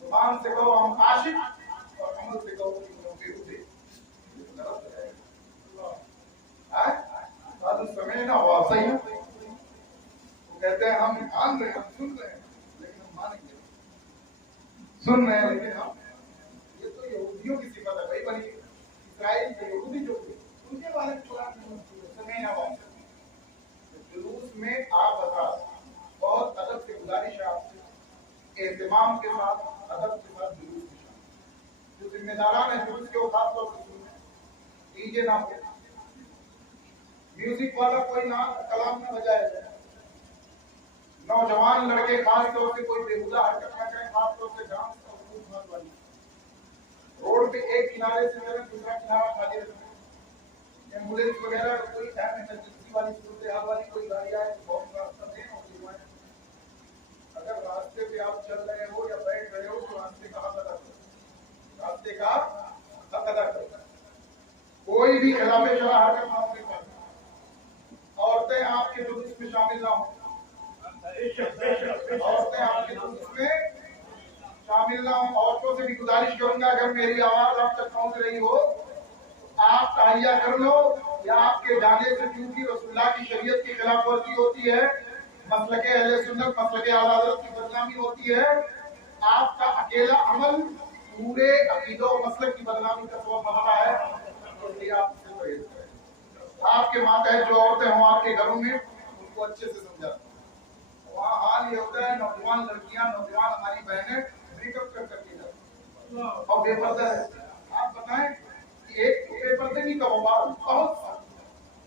زبان سے کہو ہم عاشق اور عمل سے کہو کہ ہم بےہودے، یہ تو غلط ہے. سمجھنا ہوا صحیح ہے. وہ کہتے ہیں ہم مان رہے ہیں، ہم سن رہے ہیں لیکن ہم مانیں گے. سن رہے ہیں لیکن ہم، یہ تو یہودیوں کی صفت ہے بھائی. بنی اسرائیل کے یہودی جو تھے ان کے بارے میں قرآن میں سمجھنا ہوا. جلوس میں آپ بتا، بہت ادب سے گزارش ہے آپ سے، اہتمام کے ساتھ، ادب کے ساتھ جلوس کی شان. جو ذمہ داران ہیں جلوس کے وہ خاص طور سے سنیں، ڈی جے نہ ہو، میوزک والا کوئی نہ کلام نہ بجائے جائے، نوجوان لڑکے خاص طور سے کوئی بےہودہ حرکت نہ کریں، خاص طور سے ڈانس اور خوب مت والی. روڈ پہ ایک کنارے سے میرا دوسرا کنارہ خالی رکھیں. ایمبولینس وغیرہ کوئی اہم ایمرجنسی والی صورتحال والی کوئی گاڑی آئے تو بہت راستہ دیں اور دلوائیں. اگر راستے پہ آپ چل رہے ہو یا بیٹھ رہے ہو تو راستے کا حق ادا کرو، راستے کا حق ادا کرو. کوئی بھی خلاف شرع حرکت نہ ہو. عورتیں آپ کے جلوس میں شامل نہ ہوں، عورتیں آپ کے جلوس میں شامل نہ ہوں. عورتوں سے بھی گزارش کروں گا اگر میری آواز آپ تک پہنچ رہی ہو آپ تحیہ کر لو، یا آپ کے جانے سے کیونکہ رسول اللہ کی شریعت کی خلاف ورزی ہوتی ہے، مسلک اہل سنت، مسلک اعلی حضرت کی بدنامی ہوتی ہے. آپ کا اکیلا عمل پورے عقیدہ و مسلک کی بدنامی کا سبب بنتا ہے. اس لیے آپ سے پرہیز کریں. آپ کے ماتحت جو عورتیں ہوں آپ کے گھروں میں ان کو اچھے سے سمجھا. وہاں حال یہ ہوتا ہے نوجوان لڑکیاں، نوجوان ہماری بہنیں میک اپ کر کے جاتی اور بے پردہ ہے. آپ بتائیں کہ ایک بے پردگی کا وبال بہت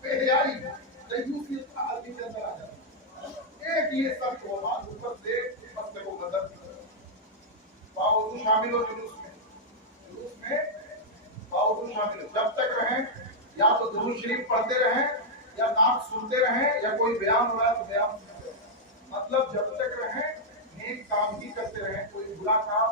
بے حیائی دیوسیت کا عربی کے اندر آ جاتا ہے. ایک یہ سب وبال اوپر سے مسئلے کو مدد باوضو شامل ہو جلوس میں باوضو شامل ہو. جب تک رہیں یا تو درود شریف پڑھتے رہیں یا نعت سنتے رہیں یا کوئی بیان ہو رہا ہے تو بیان سنتے رہیں. مطلب جب تک رہیں نیک کام ہی کرتے رہیں، کوئی برا کام